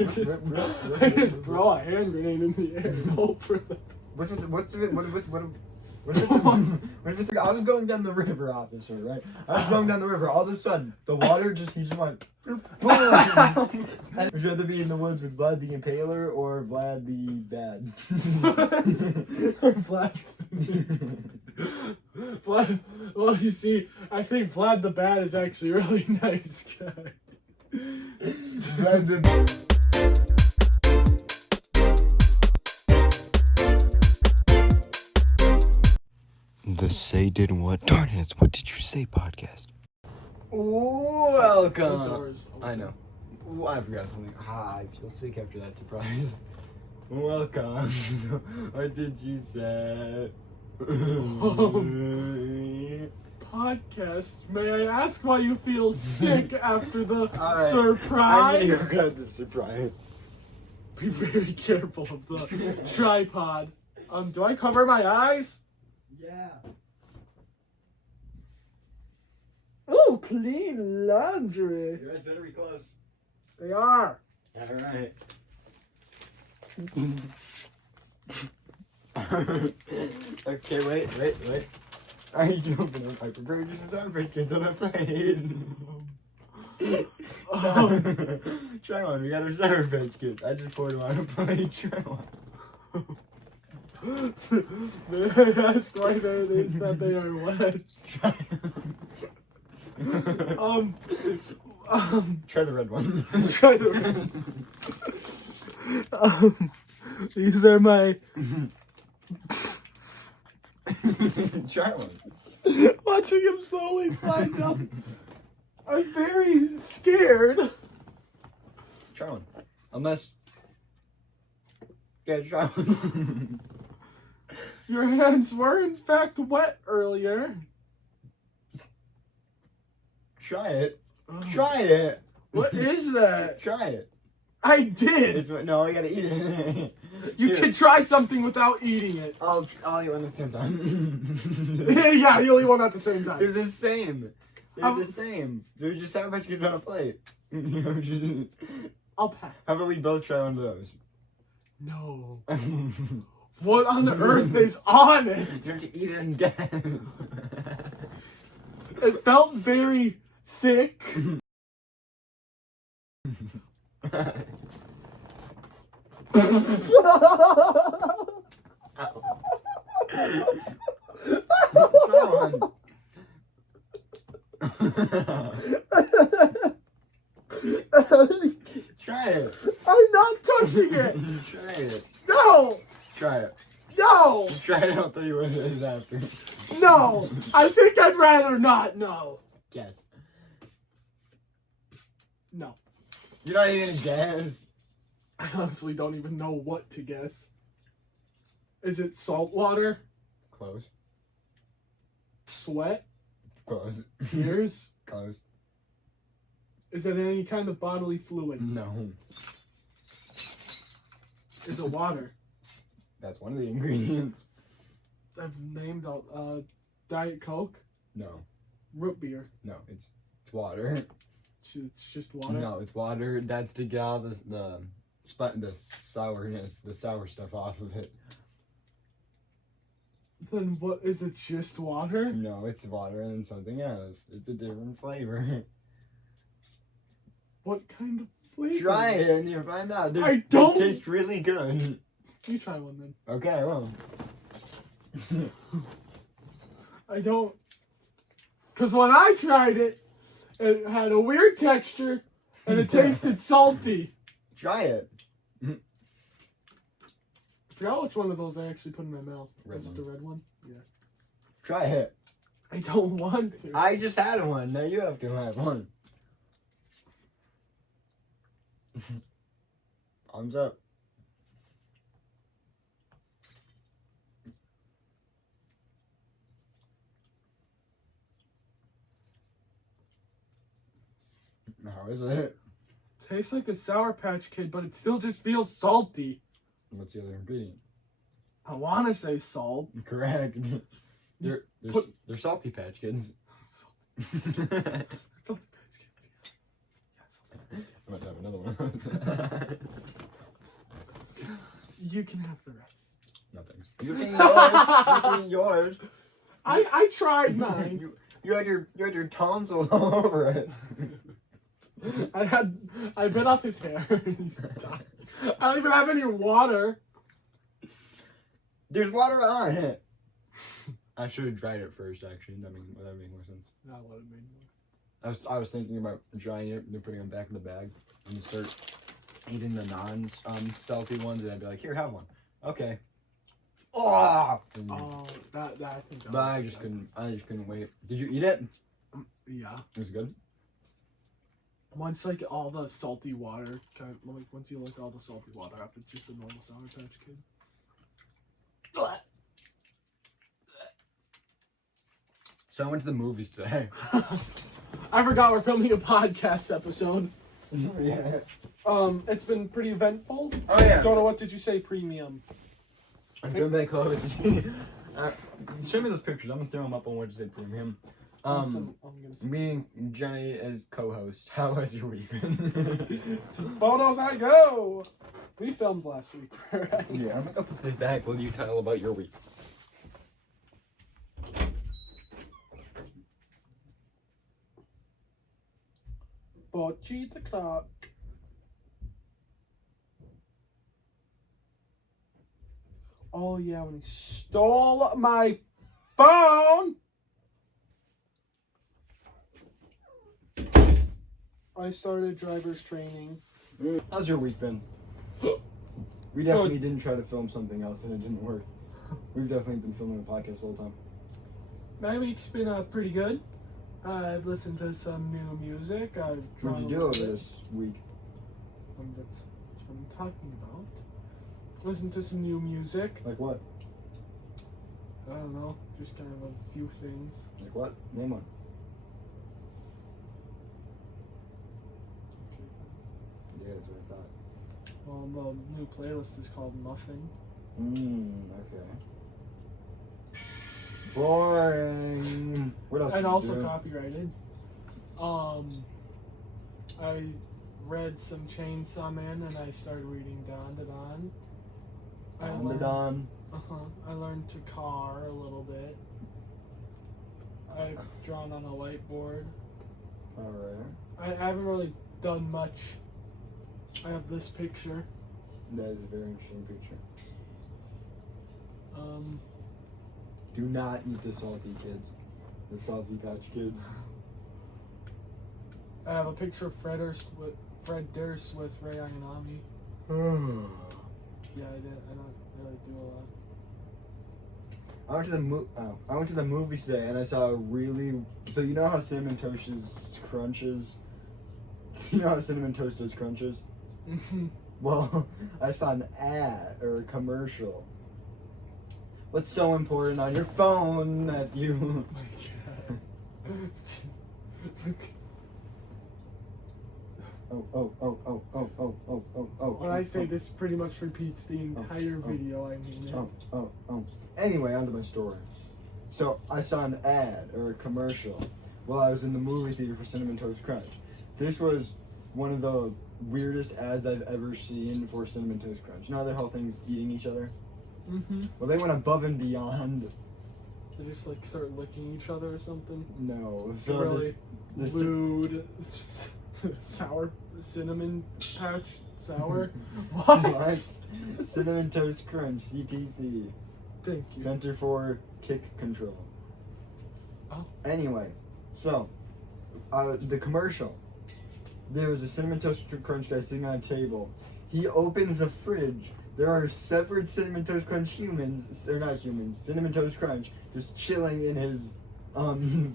I just throw a hand grenade in the air and hope for the... What if it's, I was going down the river, officer, right? I was going down the river. All of a sudden, the water he just went, boom. Would you rather be in the woods with Vlad the Impaler or Vlad the Bad? Vlad. Vlad. Well, you see, I think Vlad the Bad is actually a really nice guy. Vlad the... The Say Did What? Darn it, what did you say podcast? Welcome. Doors open. I know. Ooh, I forgot something. I feel sick after that surprise. Welcome. What did you say? Podcast. May I ask why you feel sick after the Right. surprise? I need to go the surprise. Be very careful of the tripod. Do I cover my eyes? Yeah. Oh, clean laundry. Your eyes better be closed. They are. Alright. Okay, wait. I open up. I prepared you some sound pictures on a plate. Try one. We got our Sour Patch Kids. I just poured them on a plate. Try one. May I ask why it is that they are wet? Try the red one. Try the red. These are my... Try one. Watching him slowly slide down. I'm very scared. Try one. Unless... Yeah, try one. Your hands were in fact wet earlier. Try it. Try it. What is that? Try it. I did. It's no, I gotta eat it. You Here. can try something without eating it. I'll eat one at the same time. Yeah, you only one at the same time. They're the same. They're the same. They're just Sour Patch Kids on a plate. I'll pass. How about we both try one of those? No. What on earth is on it? You have to eat it and guess. It felt very thick. Try one. Try it. I'm not touching it. Try it. No. Try it. No. Try it. I'll tell you what it is after. No. I think I'd rather not. No. Guess. No. You're not even gonna guess. I honestly don't even know what to guess. Is it salt water? Close. Sweat? Close. Tears? Close. Is it any kind of bodily fluid? No. Is it water? That's one of the ingredients. I've named Diet Coke? No. Root beer. No, it's water. It's just water? No, it's water. That's to get all the sourness, the sour stuff off of it. Then what, is it just water? No, it's water and something else. It's a different flavor. What kind of flavor? Try it and you'll find out. I don't- They taste really good. You try one then. Okay, well. I don't... Because when I tried it, it had a weird texture and it tasted salty. Try it. I forgot which one of those I actually put in my mouth. Red Was it the one. red one? Yeah. Try it. I don't want to. I just had one. Now you have to have one. Arms up. How is it? Tastes like a Sour Patch Kid, but it still just feels salty. What's the other ingredient? I want to say salt. Correct. They're Salty Patch Kids. Salty Patch Kids. Yeah, salty. I might have another one. You can have the rest. No thanks. You can eat yours. You can eat yours. I tried mine. You had your tonsils all over it. I bit off his hair. He's dying. I don't even have any water. There's water on it. I should have dried it first. Actually, that make more sense. That would have made more. I was thinking about drying it and then putting them back in the bag and you start eating the salty ones, and I'd be like, here, have one. Okay. Oh, That I think. but I just couldn't wait. Did you eat it? Yeah. It was good. Once like all the salty water, once you lick all the salty water off, it's just a normal Sour Patch Kid. So I went to the movies today. I forgot we're filming a podcast episode. Yeah. It's been pretty eventful. Oh yeah. Don't know, what did you say, premium? I'm trying back close. Show me those pictures. I'm gonna throw them up on what you say premium. I'm gonna see. Me and Jenny as co-host. How has your week been? To photos I go. We filmed last week, right? Yeah, I'm gonna put this back. Will you tell about your week? Bocce the clock. Oh yeah, when he stole my phone. I started driver's training. How's your week been? We definitely didn't try to film something else and it didn't work. We've definitely been filming the podcast the whole time. My week's been pretty good. I've listened to some new music. What'd you do over this week? That's what I'm talking about. Listen to some new music. Like what? I don't know, just kind of a few things. Like what? Name one. Yeah, that's what I thought. Well, the new playlist is called Nothing. Okay. Boring. What else? And did you also do? copyrighted. I read some Chainsaw Man and I started reading Don to Don. I learned to car a little bit. I've drawn on a whiteboard. Alright. I haven't really done much. I have this picture. That is a very interesting picture. Do not eat the salty kids. The Salty Patch Kids. I have a picture of Fred Durst with Ray Ayanami. Yeah, I don't really do a lot. I went to the movies today and I saw a really. So you know how Cinnamon Toast crunches. You know how Cinnamon Toast does crunches. Well, I saw an ad or a commercial. What's so important on your phone that you? Oh my god. Oh. When I say this pretty much repeats the entire video, I mean it. Anyway, onto my story. So I saw an ad or a commercial while I was in the movie theater for Cinnamon Toast Crunch. This was one of the weirdest ads I've ever seen for Cinnamon Toast Crunch. You know how they're all things eating each other? Mm-hmm. Well, they went above and beyond. They just like start licking each other or something. No. So So really this lewd, sour cinnamon patch sour. What? Cinnamon Toast Crunch, CTC. Thank you. Center for Tick Control. Oh. Anyway, so the commercial. There was a Cinnamon Toast Crunch guy sitting on a table. He opens the fridge. There are separate Cinnamon Toast Crunch humans, or not humans, Cinnamon Toast Crunch, just chilling in his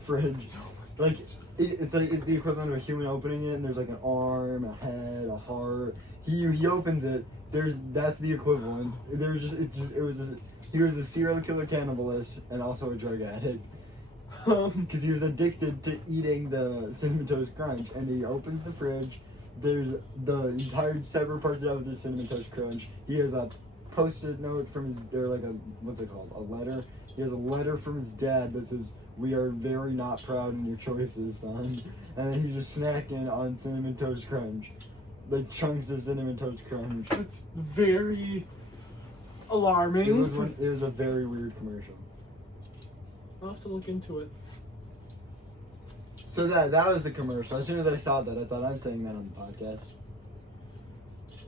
fridge. Like it's like the equivalent of a human opening it, and there's like an arm, a head, a heart. He opens it. That's the equivalent. He was a serial killer cannibalist and also a drug addict. Because he was addicted to eating the Cinnamon Toast Crunch, and he opens the fridge. There's the entire separate parts of the Cinnamon Toast Crunch. He has a post-it note from his, or like a, what's it called, a letter. He has a letter from his dad that says, "We are very not proud in your choices, son." And then he's just snacking on Cinnamon Toast Crunch, like chunks of Cinnamon Toast Crunch. It's very alarming. It was a very weird commercial. I'll have to look into it. So that was the commercial. As soon as I saw that, I thought I'm saying that on the podcast.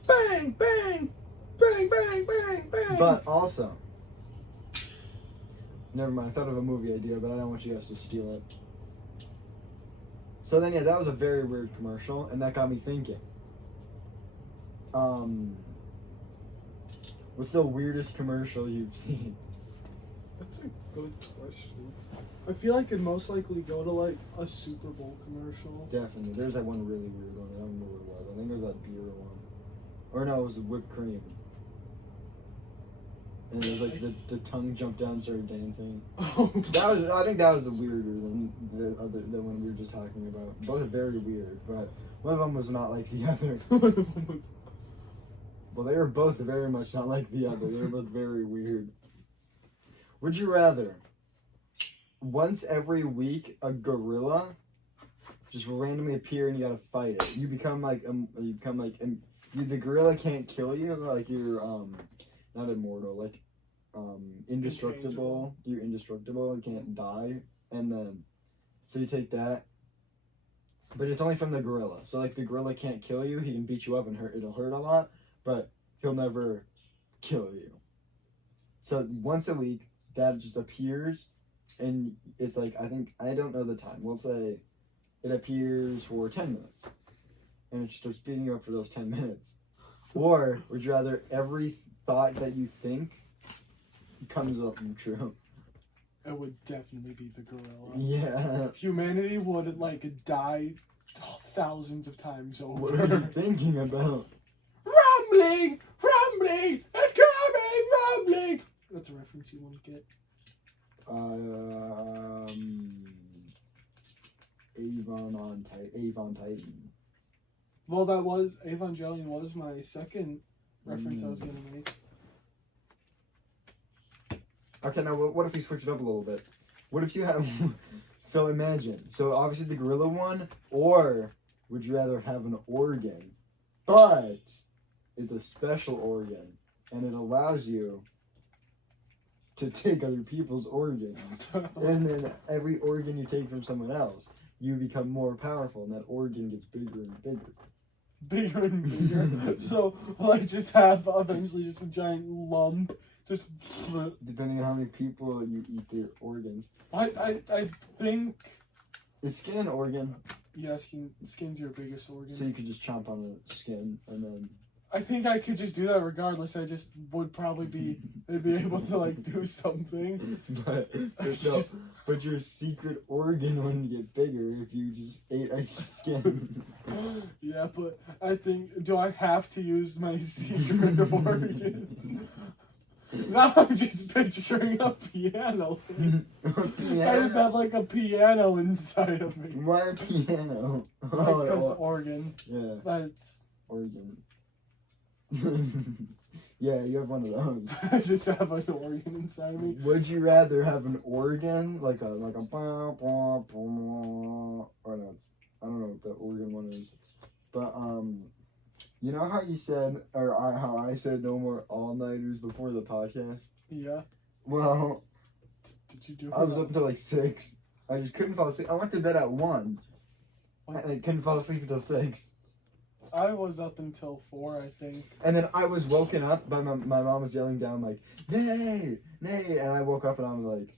Bang, bang, bang, bang, bang, bang. But also, never mind. I thought of a movie idea, but I don't want you guys to steal it. So then, yeah, that was a very weird commercial, and that got me thinking. What's the weirdest commercial you've seen? That's a good question. I feel like it'd most likely go to like a Super Bowl commercial. Definitely. There's that one really weird one. I don't remember what it was. I think it was that beer one. Or no, it was whipped cream. And it was like the tongue jumped down and started dancing. Oh. I think that was weirder than the one we were just talking about. Both are very weird, but one of them was not like the other. Well, they were both very much not like the other. They were both very weird. Would you rather once every week a gorilla just randomly appear and you gotta fight it? You become like the gorilla can't kill you, like you're not immortal, like indestructible. You're indestructible. You can't die, and then so you take that, but it's only from the gorilla. So like the gorilla can't kill you. He can beat you up and it'll hurt a lot, but he'll never kill you. So once a week, that just appears, and it's like I don't know the time. We'll say it appears for 10 minutes, and it starts beating you up for those 10 minutes. Or would you rather every thought that you think comes up true? It would definitely be the gorilla. Yeah. Humanity would like die thousands of times over. What are you thinking about? Rumbling! Rumbling! It's coming! Rumbling! That's a reference you won't get. Avon Titan. Well, that was Evangelion was my second reference I was gonna make. Okay, now what if we switch it up a little bit? What if you have... So imagine. So obviously the gorilla one, or would you rather have an organ, but it's a special organ, and it allows you to take other people's organs. And then every organ you take from someone else, you become more powerful, and that organ gets bigger and bigger. Bigger and bigger. So will I just have eventually just a giant lump? Just Depending on how many people you eat their organs. I think Is skin an organ? yeah, skin's your biggest organ. So you could just chomp on the skin and then... I think I could just do that regardless. I just would probably be able to like do something. But your secret organ wouldn't get bigger if you just ate your skin. Yeah, but I think, do I have to use my secret organ? Now I'm just picturing a piano thing. I just have like a piano inside of me. Why a piano? Because organ. Yeah, That's organ. Yeah, you have one of those. I just have an organ inside of me. Would you rather have an organ like a or no, it's, I don't know what the organ one is, but you know how you said how I said no more all-nighters before the podcast? Yeah. Well, Did you do I was that? up until like 6. I just couldn't fall asleep. I went to bed at 1. And I couldn't fall asleep until 6. I was up until 4, I think. And then I was woken up by my mom was yelling down like, "Nay, nay!" And I woke up and I was like,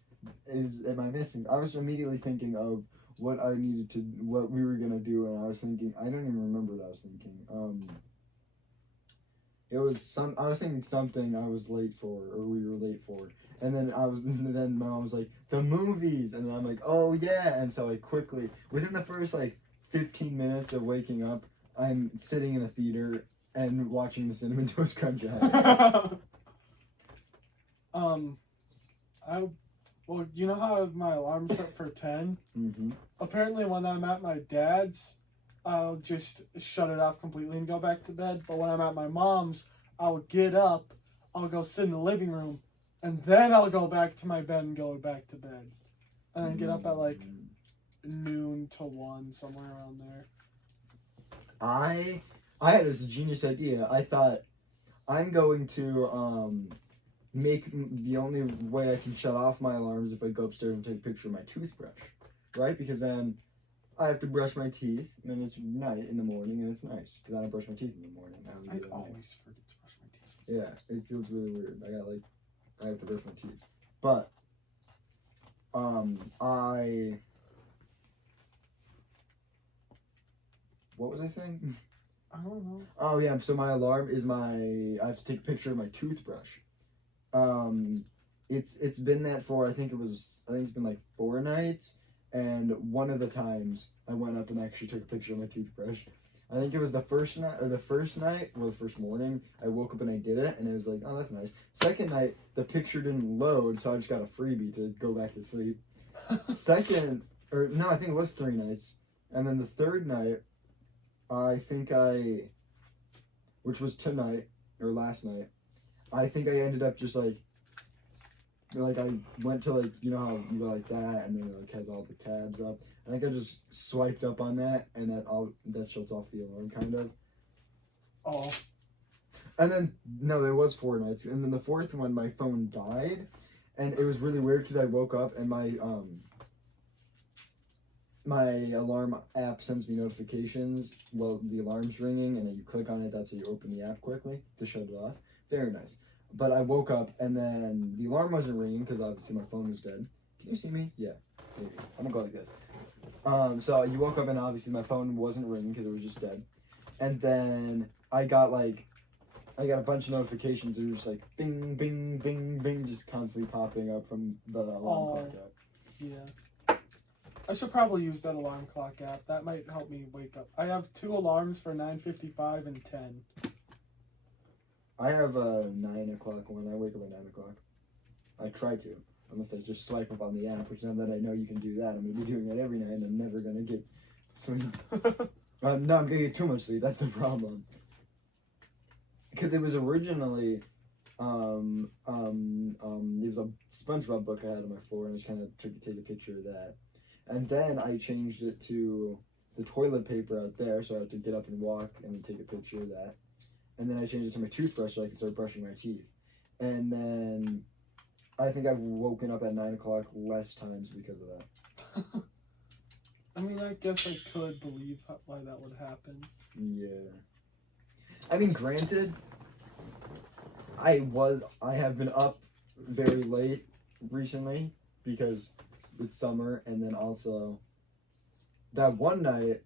"Am I missing?" I was immediately thinking of what we were gonna do, and I was thinking, I don't even remember what I was thinking. I was thinking something I was late for, or we were late for. And then then my mom was like, "The movies," and then I'm like, "Oh yeah!" And so I quickly, within the first like 15 minutes of waking up, I'm sitting in a theater and watching the Cinnamon Toast Crunch ad. Well, you know how I have my alarm set for 10? Mm-hmm. Apparently when I'm at my dad's, I'll just shut it off completely and go back to bed. But when I'm at my mom's, I'll get up, I'll go sit in the living room, and then I'll go back to my bed and go back to bed. And then get up at like noon to 1, somewhere around there. I had this genius idea. I thought I'm going to the only way I can shut off my alarm is if I go upstairs and take a picture of my toothbrush, right? Because then I have to brush my teeth, and it's night in the morning, and it's nice because I don't brush my teeth in the morning. I I leave it at night. always forget to brush my teeth. Yeah, it feels really weird. I have to brush my teeth, but what was I saying? I don't know. Oh yeah, so my alarm is I have to take a picture of my toothbrush. It's been that for I think it's been like 4 nights, and one of the times I went up and actually took a picture of my toothbrush. I think it was the first night or the first morning I woke up and I did it, and it was like, oh, that's nice. Second night the picture didn't load, so I just got a freebie to go back to sleep. I think it was 3 nights, and then the third night which was tonight or last night, I think I ended up just like I went to like, you know how you go like that and then it like has all the tabs up. I think I just swiped up on that and that shuts off the alarm kind of. Oh. And then no, there was 4 nights, and then the fourth one my phone died, and it was really weird because I woke up and my alarm app sends me notifications while the alarm's ringing, and then you click on it. That's how you open the app quickly to shut it off. Very nice. But I woke up and then the alarm wasn't ringing because obviously my phone was dead. Can you see me? Yeah, maybe. I'm gonna go like this. So you woke up and obviously my phone wasn't ringing because it was just dead. And then I got a bunch of notifications that were just like bing, bing, bing, bing, just constantly popping up from the alarm clock app. Yeah. I should probably use that alarm clock app. That might help me wake up. I have 2 alarms for 9:55 and 10. I have a 9 o'clock one. I wake up at 9 o'clock. I try to, unless I just swipe up on the app, which now that I know you can do that, I'm going to be doing that every night, and I'm never going to get sleep. No, I'm going to get too much sleep. That's the problem. Because it was originally, there was a SpongeBob book I had on my floor, and I just kind of took to take a picture of that. And then I changed it to the toilet paper out there, so I had to get up and walk and then take a picture of that. And then I changed it to my toothbrush so I could start brushing my teeth. And then I think I've woken up at 9 o'clock less times because of that. I mean, I guess I could believe why that would happen. Yeah. I mean, granted, I have been up very late recently because it's summer, and then also that one night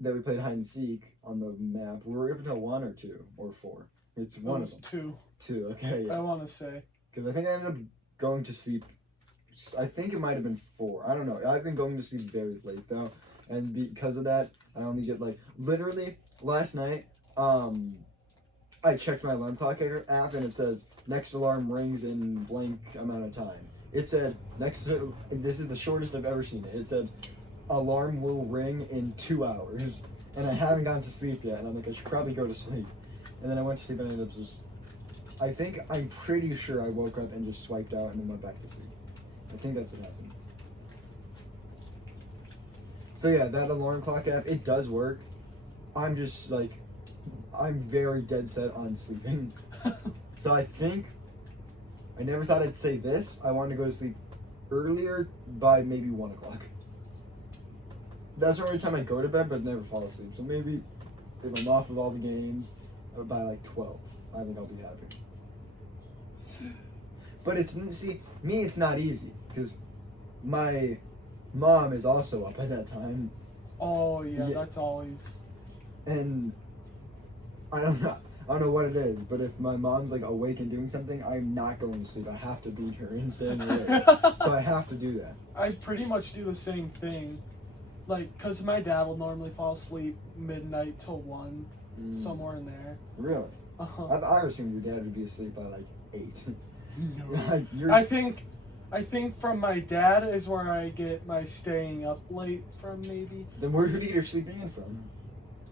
that we played hide and seek on the map, we were up until 1 or 2 or 4. It's one of them. 2. 2, okay. Yeah. I want to say. Because I think I ended up going to sleep. I think it might have been 4. I don't know. I've been going to sleep very late though, and because of that, I only get like literally last night. I checked my alarm clock app and it says next alarm rings in blank amount of time. It said this is the shortest I've ever seen it. It said alarm will ring in 2 hours, and I haven't gone to sleep yet. And I'm like, I should probably go to sleep. And then I went to sleep and I ended up I'm pretty sure I woke up and just swiped out and then went back to sleep. I think that's what happened. So yeah, that alarm clock app, it does work. I'm just like, I'm very dead set on sleeping. So I never thought I'd say this. I wanted to go to sleep earlier by maybe 1 o'clock. That's the only time I go to bed, but never fall asleep. So maybe if I'm off of all the games by like 12, I think I'll be happy. But it's not easy because my mom is also up at that time. Oh yeah, that's always. And I don't know what it is, but if my mom's like awake and doing something, I'm not going to sleep. I have to beat her and stay awake. So I have to do that. I pretty much do the same thing. Like, because my dad will normally fall asleep midnight till 1, somewhere in there. Really? Uh-huh. I assumed your dad would be asleep by like 8. No. I think from my dad is where I get my staying up late from, maybe. Then where do you get your sleeping in from?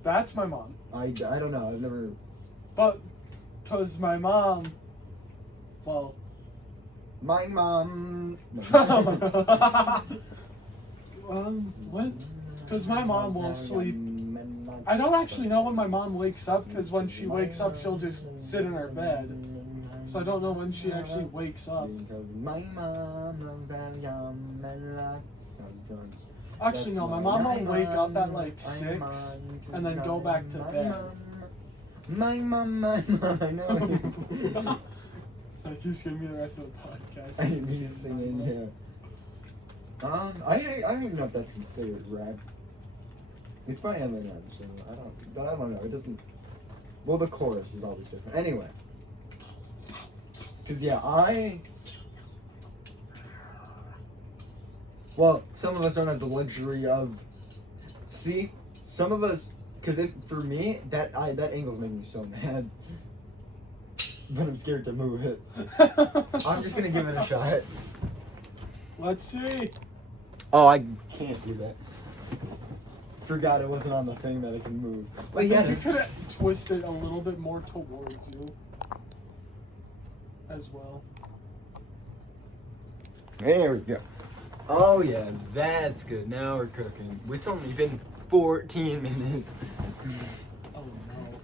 That's my mom. I don't know. I've never... But, because my mom... Well... My mom... When? Because my mom will sleep... I don't actually know when my mom wakes up, because when she wakes up, she'll just sit in her bed. So I don't know when she actually wakes up. Because my mom loved that yum and lots of drugs. Actually, That's no, my mom will wake up at like my 6 mom, and then go back to my bed. My mom, I know. So just give me the rest of the podcast. I didn't mean to sing in here. I don't even know if that's considered rap. It's by Eminem, so I don't know. It doesn't. Well, the chorus is always different. Anyway, cause yeah, well, some of us don't have the luxury of. See, some of us, cause for me that angle's making me so mad. But I'm scared to move it. I'm just gonna give it a shot. Let's see. Oh, I can't do that. Forgot it wasn't on the thing that I can move. But yeah, You could have twisted a little bit more towards you as well. there we go. Oh yeah, that's good. Now we're cooking. It's only been 14 minutes. Oh no.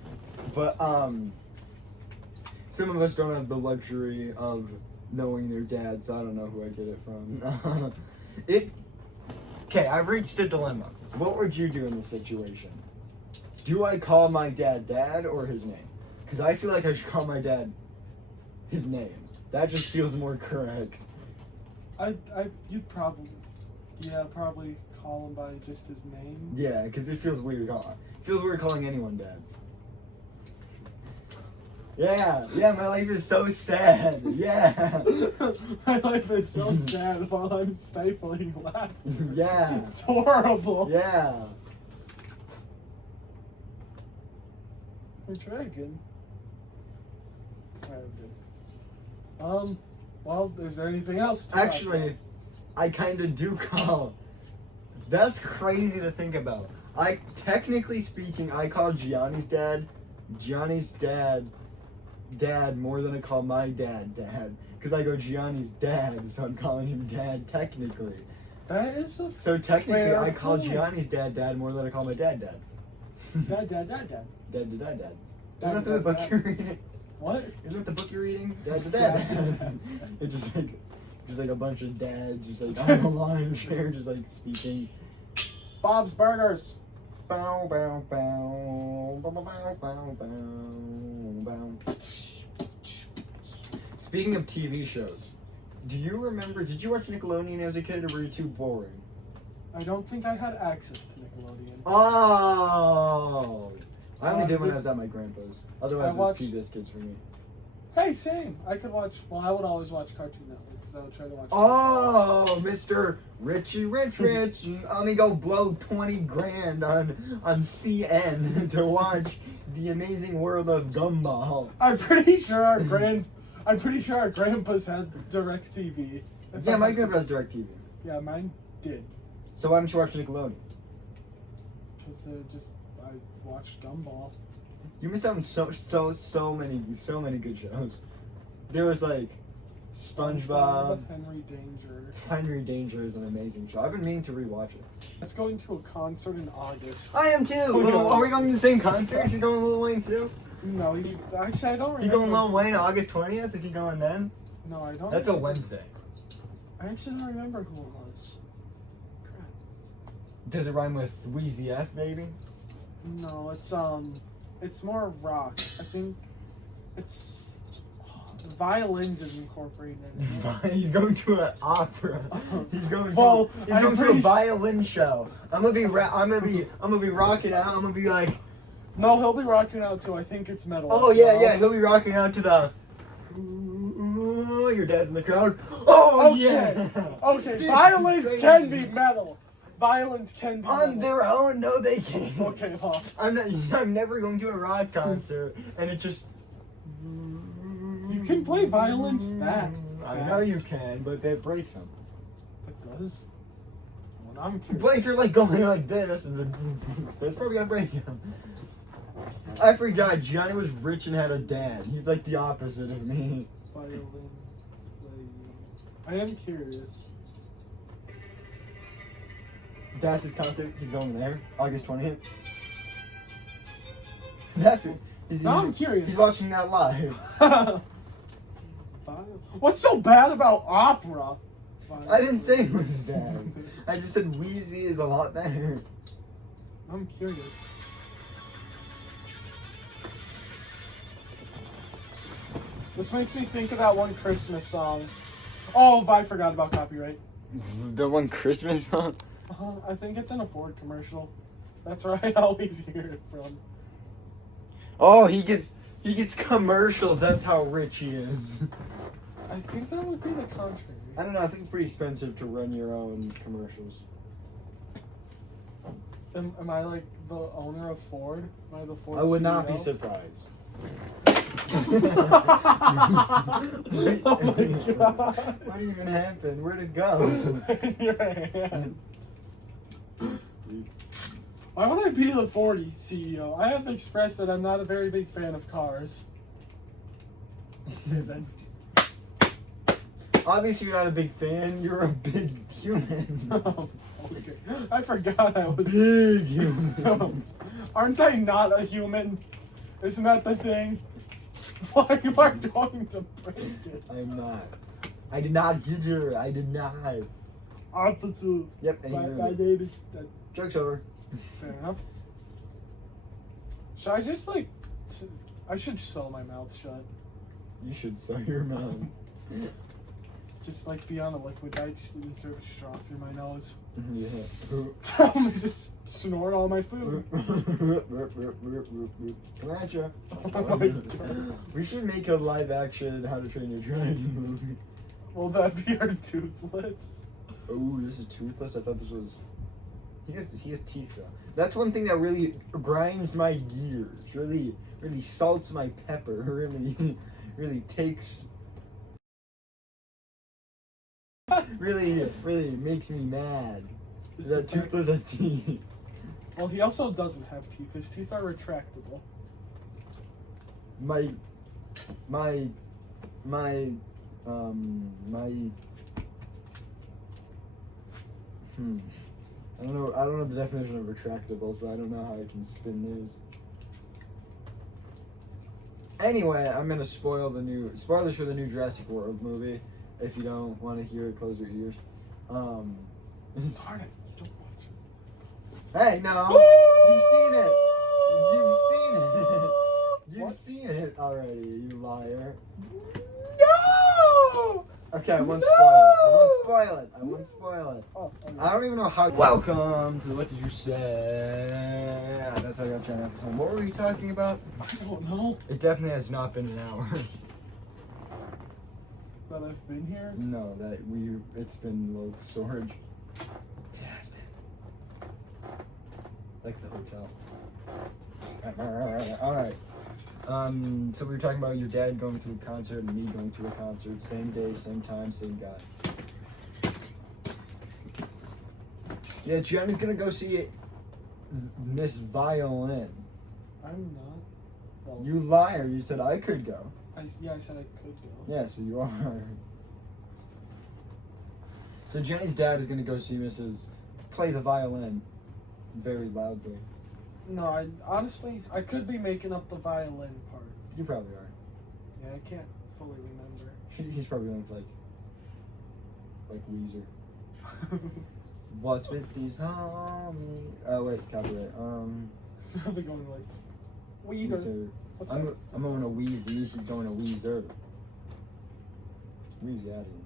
But some of us don't have the luxury of knowing their dad, so I don't know who I get it from. Okay, I've reached a dilemma. What would you do in this situation? Do I call my dad dad or his name? Because I feel like I should call my dad his name. That just feels more correct. You'd probably call him by just his name. Yeah, because it feels weird. It feels weird calling anyone dad. Yeah, my life is so sad. Yeah. My life is so sad while I'm stifling laughing. Yeah. It's horrible. Yeah. We're dragon. Well, is there anything else to talk Actually, about? I kind of do call. That's crazy to think about. Technically speaking, I call Gianni's dad more than I call my dad. Because I go Gianni's dad, so I'm calling him dad technically. That is a So technically, fair I call point. Gianni's dad more than I call my dad. Dad. Dad. Isn't Isn't that the book dad. you're reading? What? Isn't that the book you're reading? Dad. Dad. It's just like a bunch of dads just like on the line chair, just like speaking. Bob's Burgers. Bow, bow, bow, bow, bow, bow, bow, bow. Speaking of TV shows, did you watch Nickelodeon as a kid, or were you too boring? I don't think I had access to Nickelodeon. Oh! I only did when I was at my grandpa's. Otherwise, I it watched- was PBS Kids for me. Hey, same. I could watch. Well, I would always watch Cartoon Network because I would try to watch. Oh, Mr. Richie Rich. Let me go blow 20 grand on CN to watch The Amazing World of Gumball. I'm pretty sure our grandpas had DirecTV. Yeah, my grandpa has DirecTV. Yeah, mine did. So why don't you watch Nickelodeon? Because I watched Gumball. You missed out on so many good shows. There was like SpongeBob. Henry Danger. Henry Danger is an amazing show. I've been meaning to rewatch it. Let's go into a concert in August. I am too. Are we going to the same concert? Is he going Lil Wayne too? No, he's actually I don't remember. You going Lil Wayne August 20th? Is he going then? No, I don't. That's a remember. Wednesday. I actually don't remember who it was. Crap. Does it rhyme with Wheezy F, baby? No, it's more rock. I think it's violins is incorporated in it. He's going to an opera. He's going Well, to. He's I'm going to a pretty violin show. I'm gonna be rocking out. I'm gonna be like, No, he'll be rocking out too. I think it's metal. oh as yeah, well. yeah. He'll be rocking out to the. Ooh, your dad's in the crowd. Oh Okay. yeah. Okay, This is violins crazy. can be metal. Violins can be On metal. their own, no, they can't. Okay, well, I'm never going to a rock concert, and it just. you can play violins fast. I know you can, but that breaks them. It does. Well, I'm But curious. if you're like going like this, and then that's probably gonna break him. I forgot Gianni was rich and had a dad. He's like the opposite of me. Violin play. I am curious. That's his concert. He's going there, August 20th. That's it. Now I'm curious. He's watching that live. What's so bad about opera? I didn't say it was bad. I just said Wheezy is a lot better. I'm curious. This makes me think of that one Christmas song. Oh, I forgot about copyright. The one Christmas song? I think it's in a Ford commercial. That's where I always hear it from. Oh, he gets commercials. That's how rich he is. I think that would be the contrary. I don't know. I think it's pretty expensive to run your own commercials. Am I like the owner of Ford? Am I the Ford I would not be CEO? surprised. Oh my god. What even happened? Where'd it go? Your hand. Why would I be the Ford CEO? I have expressed that I'm not a very big fan of cars. Obviously, you're not a big fan. You're a big human. Okay. I forgot I was. Big human. Aren't I not a human? Isn't that the thing? Why you are going to break it? I'm not. I did not hit her. I did not. Officer. Yep, and My you're name is. joke's over. Fair enough. Should I just like? I should sew my mouth shut. You should sew your mouth. Just like be on a liquid diet, just insert a straw through my nose. Yeah. I'm gonna just snort all my food. Come at ya. Oh my god. We should make a live action How to Train Your Dragon movie. Will that be our toothless? Oh, this is toothless? I thought this was... He has teeth though. That's one thing that really grinds my gears. Really salts my pepper. Really takes... Really makes me mad. Is That the fact- toothless has teeth. Well, he also doesn't have teeth. His teeth are retractable. My I don't know the definition of retractable, so I don't know how I can spin this. Anyway, I'm gonna spoilers for the new Jurassic World movie. If you don't want to hear it, close your ears. Darn it, you don't watch it. Hey, no, you've seen it. You've seen it. You've What? seen it already, you liar. No! Okay, I won't No! spoil it. I won't spoil it. Oh, okay. I don't even know how. Welcome to What Did You Say? That's how I got China episode. What were we talking about? I don't know It definitely has not been an hour. that I've been here. No, it's been low storage. Yeah, it's been. Like the hotel. Alright. So we were talking about your dad going to a concert and me going to a concert. Same day, same time, same guy. Yeah, Gianni's gonna go see Miss Violin. I'm not. Well, You liar, you said I could go. I said I could go. Yeah, so you are. So Jenny's dad is gonna go see Mrs. play the violin very loudly. No, I could be making up the violin part. You probably are. Yeah, I can't fully remember. He's probably going to like Weezer. What's with these homies? Oh wait, copyright. It's probably going like Weezer. Weezer. What's I'm that? going to Wheezy. He's going to Weezer. Wheezy out of here.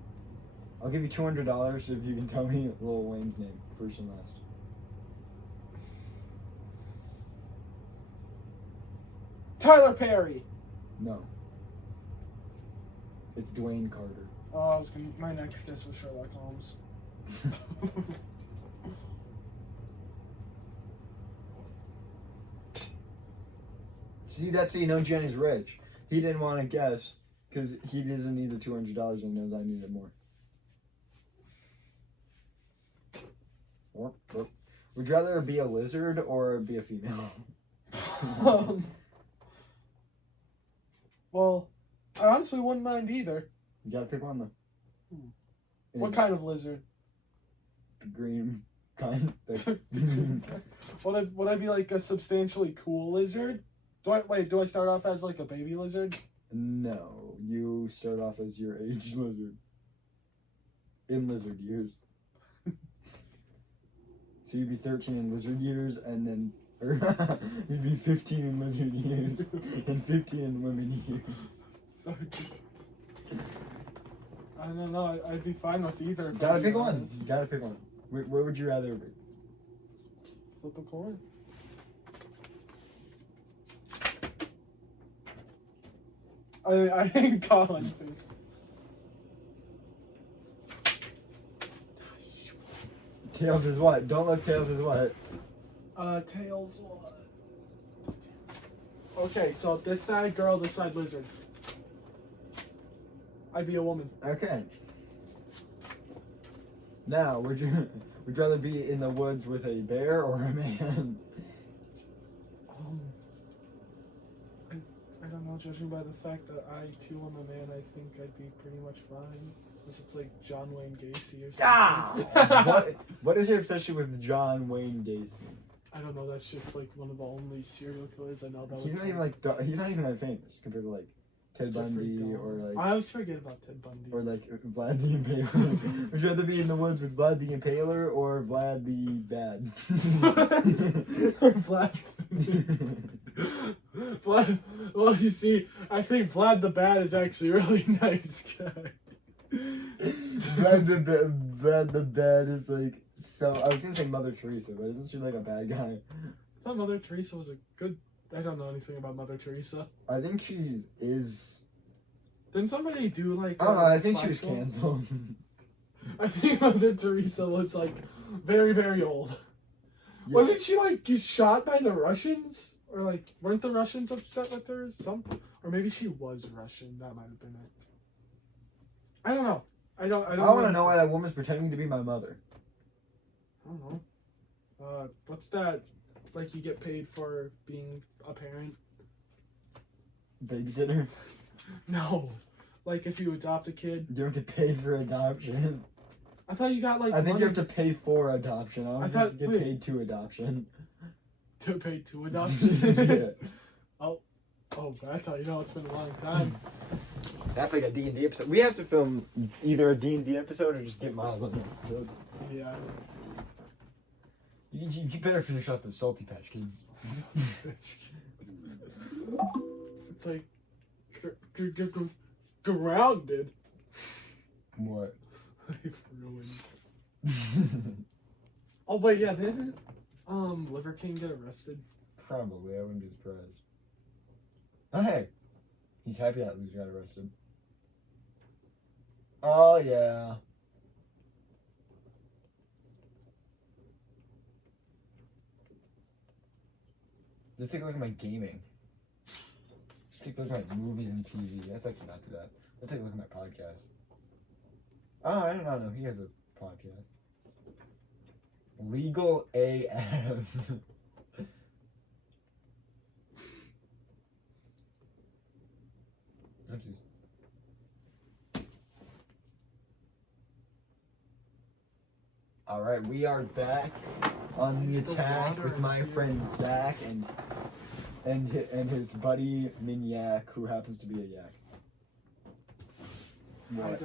I'll give you $200 if you can tell me Lil Wayne's name first and last. Tyler Perry. No. It's Dwayne Carter. Oh, my next guess was Sherlock Holmes. See, that's how you know Jenny's rich. He didn't want to guess because he doesn't need the $200 and knows I need it more. Would you rather be a lizard or be a female? Well, I honestly wouldn't mind either. You gotta pick one though. What kind of lizard? The green kind. Would I be like a substantially cool lizard? Do I start off as like a baby lizard? No, you start off as your age lizard. In lizard years. So you'd be 13 in lizard years, and then you'd be 15 in lizard years, and 15 in women years. So just, I don't know. I'd be fine with either. if Gotta I'm being pick one. honest. Gotta pick one. Where would you rather be? Flip a coin. I didn't call anything. Tails is what? Don't look. Tails is what? Tails. What? Okay, so this side girl, this side lizard. I'd be a woman. Okay. Now, would you rather be in the woods with a bear or a man? I don't know. Judging by the fact that I too am a man, I think I'd be pretty much fine. Unless it's like John Wayne Gacy or something. Ah! What is your obsession with John Wayne Gacy? I don't know. That's just like one of the only serial killers I know. That He's was not even he's not even that famous compared to like Ted Bundy or like. I always forget about Ted Bundy. Or like Vlad the Impaler. Would you rather be in the woods with Vlad the Impaler or Vlad the Bad? Vlad. Vlad. Well, you see, I think Vlad the Bad is actually a really nice guy. Vlad the Bad is like so. I was gonna say Mother Teresa, but isn't she like a bad guy? I thought Mother Teresa was a good. I don't know anything about Mother Teresa. I think she is. Didn't somebody do like? I don't know. I think she was cycle? canceled. I think Mother Teresa was like very, very old. Yeah. Wasn't she like shot by the Russians? Or like, weren't the Russians upset with her? Or maybe she was Russian. That might have been it. I don't know. I want to know why that woman's pretending to be my mother. I don't know. What's that? Like you get paid for being a parent? Babysitter. No. Like if you adopt a kid. You don't get paid for adoption. I thought you got like. I think money you have to pay for adoption. I don't think you get wait. paid to adoption. to pay to adoption. Yeah. Oh, that's how you know it's been a long time. That's like a D&D episode. We have to film either a D&D episode or just get Miles on the episode. Yeah. You better finish off the Salty Patch Kids. It's like grounded. What? I've ruined. Oh wait, yeah, didn't Liver King get arrested? Probably, I wouldn't be surprised. Oh hey, he's happy that loser got arrested. Oh yeah. Let's take a look at my gaming. Let's take a look at my movies and TV. That's actually not too bad. Let's take a look at my podcast. Oh, I don't know. He has a podcast. Legal AF. Oopsies. Alright, we are back on the attack with my friend Zach and his buddy Minyak, who happens to be a yak. What?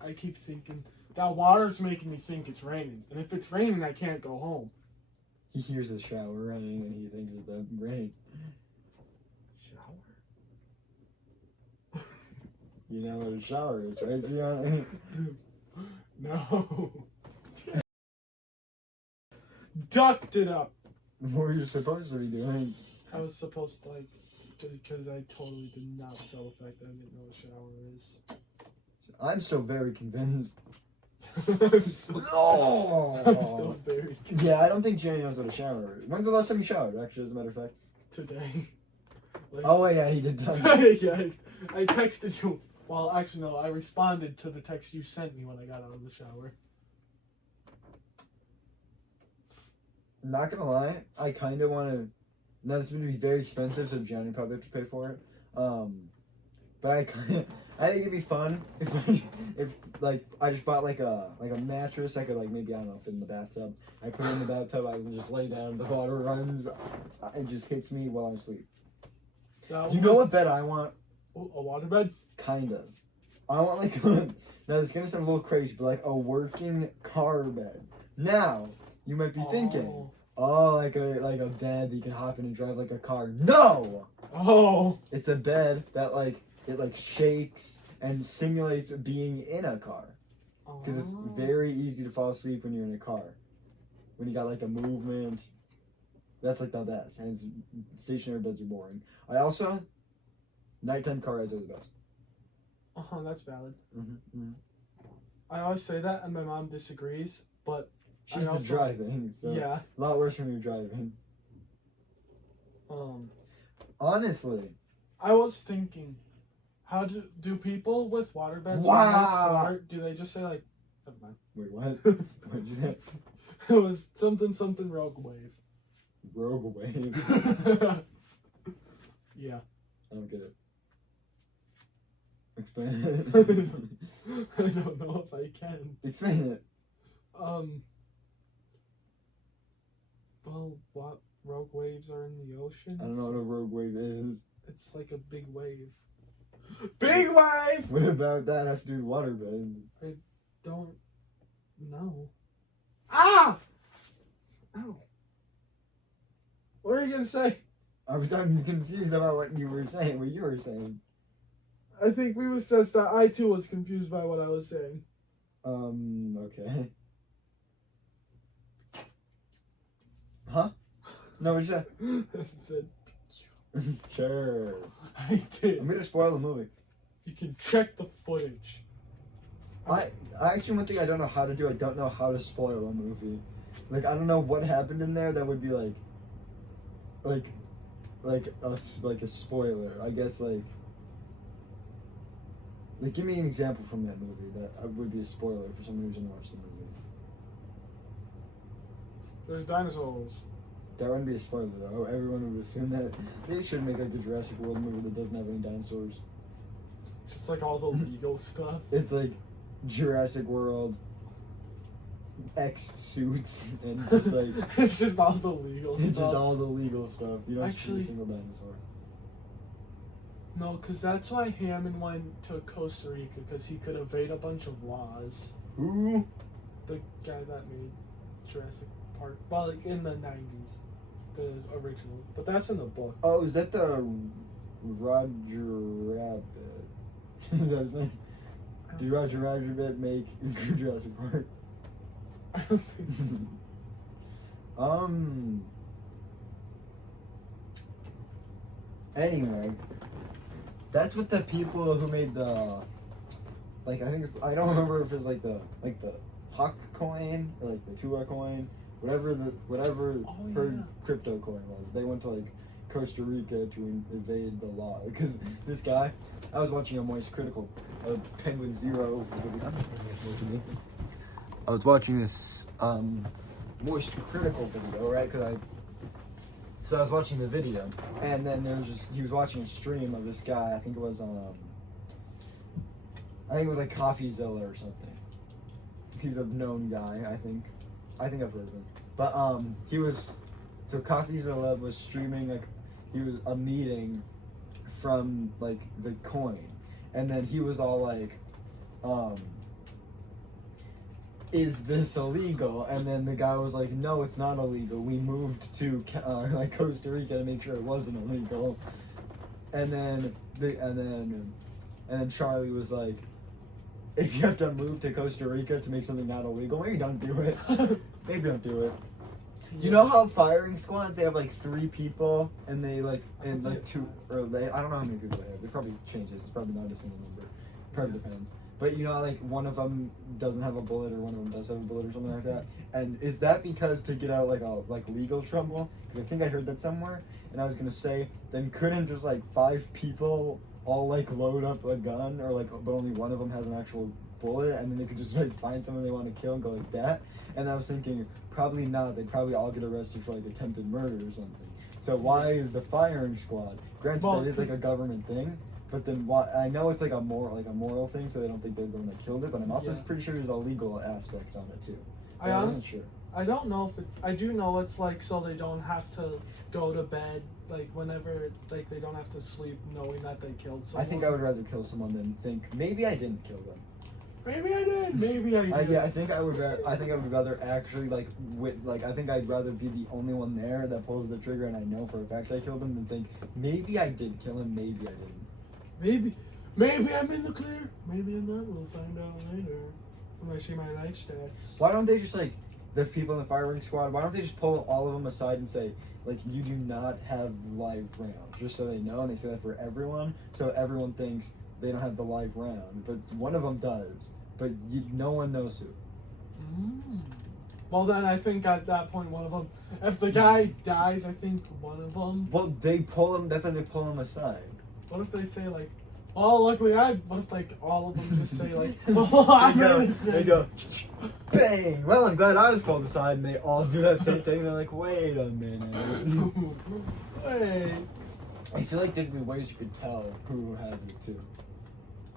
I keep thinking that water's making me think it's raining. And if it's raining, I can't go home. He hears the shower running and he thinks it's a rain. Shower? You know what a shower is, right, Gianni? No. Ducked it up. What were you supposed to be doing? I was supposed to because I totally did not sell the fact that I didn't know what a shower is. I'm still very convinced. I'm still Oh! very Yeah, I don't think Gianni knows what a shower is. When's the last time you showered, actually, as a matter of fact? today. Like, Oh, yeah, he did tell me. yeah, I texted you. Well, actually, no, I responded to the text you sent me when I got out of the shower. Not gonna lie, I kind of want to. Now, this is going to be very expensive, so Gianni probably have to pay for it. But I think it'd be fun if I just bought like a mattress I could like maybe I don't know fit in the bathtub. I put it in the bathtub. I can just lay down. The water runs. It just hits me while I sleep. You know what bed I want? Oh, a waterbed? Kind of. I want like now it's gonna sound a little crazy, but like a working car bed. Now you might be thinking, oh, like a bed that you can hop in and drive like a car. No, Oh. it's a bed that like it like shakes and simulates being in a car because it's very easy to fall asleep when you're in a car. When you got like a movement, that's like the best. And stationary beds are boring. I also nighttime car rides are the best. That's valid. Mm-hmm. I always say that, and my mom disagrees, but She's I the also, driving, so yeah. a lot worse when you're driving. Honestly, I was thinking, how do people with waterbeds? Wow. Do they just say like? Never mind. wait, what? What'd you say? It was something rogue wave. Rogue wave. Yeah. I don't get it. Explain it. I don't know if I can. Explain it. Well, what rogue waves are in the ocean? I don't know what a rogue wave is. It's like a big wave. Big wave! What about that has to do with water beds? Don't know. Ah! Ow. What are you gonna say? I'm confused about what you were saying. What you were saying. I think we assessed that I too was confused by what I was saying. Okay. Huh? No, what you said? I said, Sure. I did. I'm gonna spoil the movie. You can check the footage. I actually, one thing I don't know how to do, I don't know how to spoil a movie. Like, I don't know what happened in there that would be like a spoiler. I guess like give me an example from that movie that would be a spoiler for someone who didn't watch the movie. There's dinosaurs. That wouldn't be a spoiler though. Everyone would assume that they should make like a Jurassic World movie that doesn't have any dinosaurs. Just like all the legal stuff. It's like Jurassic World X suits and just like It's just all the legal it's stuff. just all the legal stuff. You don't see Actually- a single dinosaur. No, because that's why Hammond went to Costa Rica, because he could evade a bunch of laws. Who? The guy that made Jurassic Park. Well, like in the 90s. The original. But that's in the book. Oh, is that the Roger Rabbit? Is that his name? Did Roger Rabbit make Jurassic Park? I don't think so. Anyway, that's what the people who made the, I think it's, I don't remember if it's like the Hawk coin or like the Tua coin, whatever her crypto coin was. They went to like Costa Rica to evade the law because this guy, I was watching a Moist Critical, Penguin Zero. I was watching this Moist Critical video, right? So I was watching the video, and then he was watching a stream of this guy. I think it was like CoffeeZilla or something. He's a known guy, I think I've heard of him. But CoffeeZilla was streaming he was a meeting from like the coin, and then he was all like, is this illegal? And then the guy was like, no, it's not illegal. We moved to Costa Rica to make sure it wasn't illegal. And then Charlie was like, if you have to move to Costa Rica to make something not illegal, maybe don't do it. Maybe don't do it. You know how firing squads, they have like 3 people and they I don't know how many people they have. They probably changes. It's probably not a single number. Probably depends. But you know, like one of them doesn't have a bullet or one of them does have a bullet or something like that. And is that because to get out like legal trouble? Because I think I heard that somewhere. And I was gonna say, then couldn't just 5 people all load up a gun or but only one of them has an actual bullet, and then they could just find someone they want to kill and go like that? And I was thinking, probably not. They'd probably all get arrested for attempted murder or something. So why is the firing squad? Granted, that is a government thing. But then why? I know it's a moral thing, so they don't think they're the one that killed it. But I'm also pretty sure there's a legal aspect on it too. I wasn't sure. I don't know if it's. I do know it's like so they don't have to go to bed like whenever like they don't have to sleep knowing that they killed someone. I think I would rather kill someone than think maybe I didn't kill them. Maybe I did. Maybe I did. Yeah, I think I would. I think I would rather actually I think I'd rather be the only one there that pulls the trigger, and I know for a fact I killed him, than think maybe I did kill him, maybe I didn't. Maybe I'm in the clear. Maybe I'm not. We'll find out later when I see my life stats. Why don't they just like the people in the firing squad? Why don't they just pull all of them aside and say like you do not have live rounds, just so they know, and they say that for everyone, so everyone thinks they don't have the live round, but one of them does, but no one knows who. Well, then I think at that point, one of them, if the guy dies, I think one of them. Well, they pull him. That's how they pull him aside. What if they say like, "Oh, luckily I," what if like all of them just say like, "Oh, I'm innocent." They go, bang. Well, I'm glad I was pulled aside, and they all do that same thing. They're like, wait a minute. Wait. I feel like there'd be ways you could tell who had it too.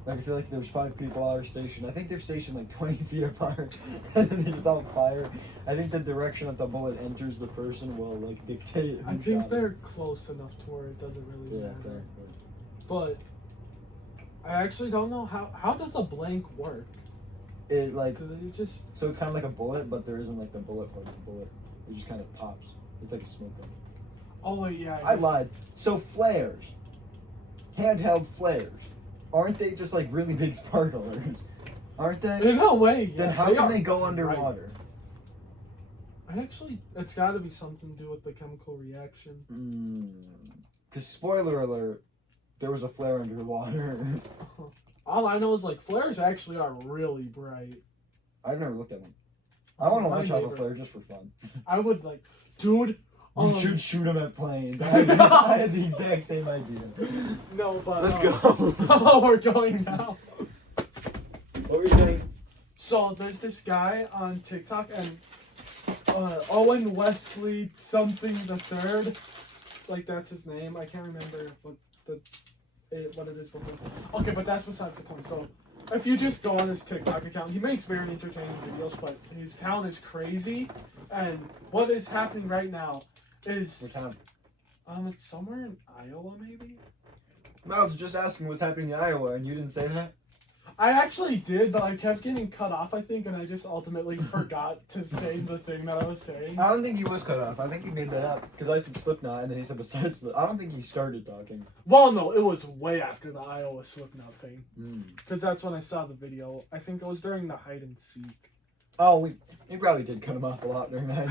Like I feel like there's 5 people at our station. I think they're stationed like 20 feet apart, and then they just all fire. I think the direction that the bullet enters the person will like dictate. Who I think shot they're it. close enough to where it doesn't really Yeah. matter. Right. But I actually don't know how does a blank work? It like Cause it just so it's kind of like a bullet, but there isn't like the bullet part of the bullet. It just kind of pops. It's like a smoke gun. oh wait yeah I lied. So flares, handheld flares, aren't they just like really big sparklers? Aren't they? No way. Then yeah, how can are. they go underwater? I actually, it's got to be something to do with the chemical reaction. Because spoiler alert, there was a flare underwater. All I know is like flares actually are really bright. I've never looked at one. I want to My launch off a neighbor. flare just for fun. I would like, dude. We should shoot them at planes. I had the exact same idea. No, but Let's go. Oh, we're going now. What were you saying? So there's this guy on TikTok and Owen Wesley something the third, like that's his name. I can't remember what it is before. Okay, but that's besides the point. So if you just go on his TikTok account, he makes very entertaining videos. But his town is crazy, and what is happening right now is What time? it's somewhere in Iowa maybe. I was just asking what's happening in Iowa, and you didn't say that. I actually did, but I kept getting cut off, I think, and I just ultimately forgot to say the thing that I was saying. I don't think he was cut off. I think he made that up because I said Slipknot, and then he said besides. I don't think he started talking. Well, no, it was way after the Iowa Slipknot thing. Because that's when I saw the video. I think it was during the hide and seek. Oh, we probably did cut him off a lot during that.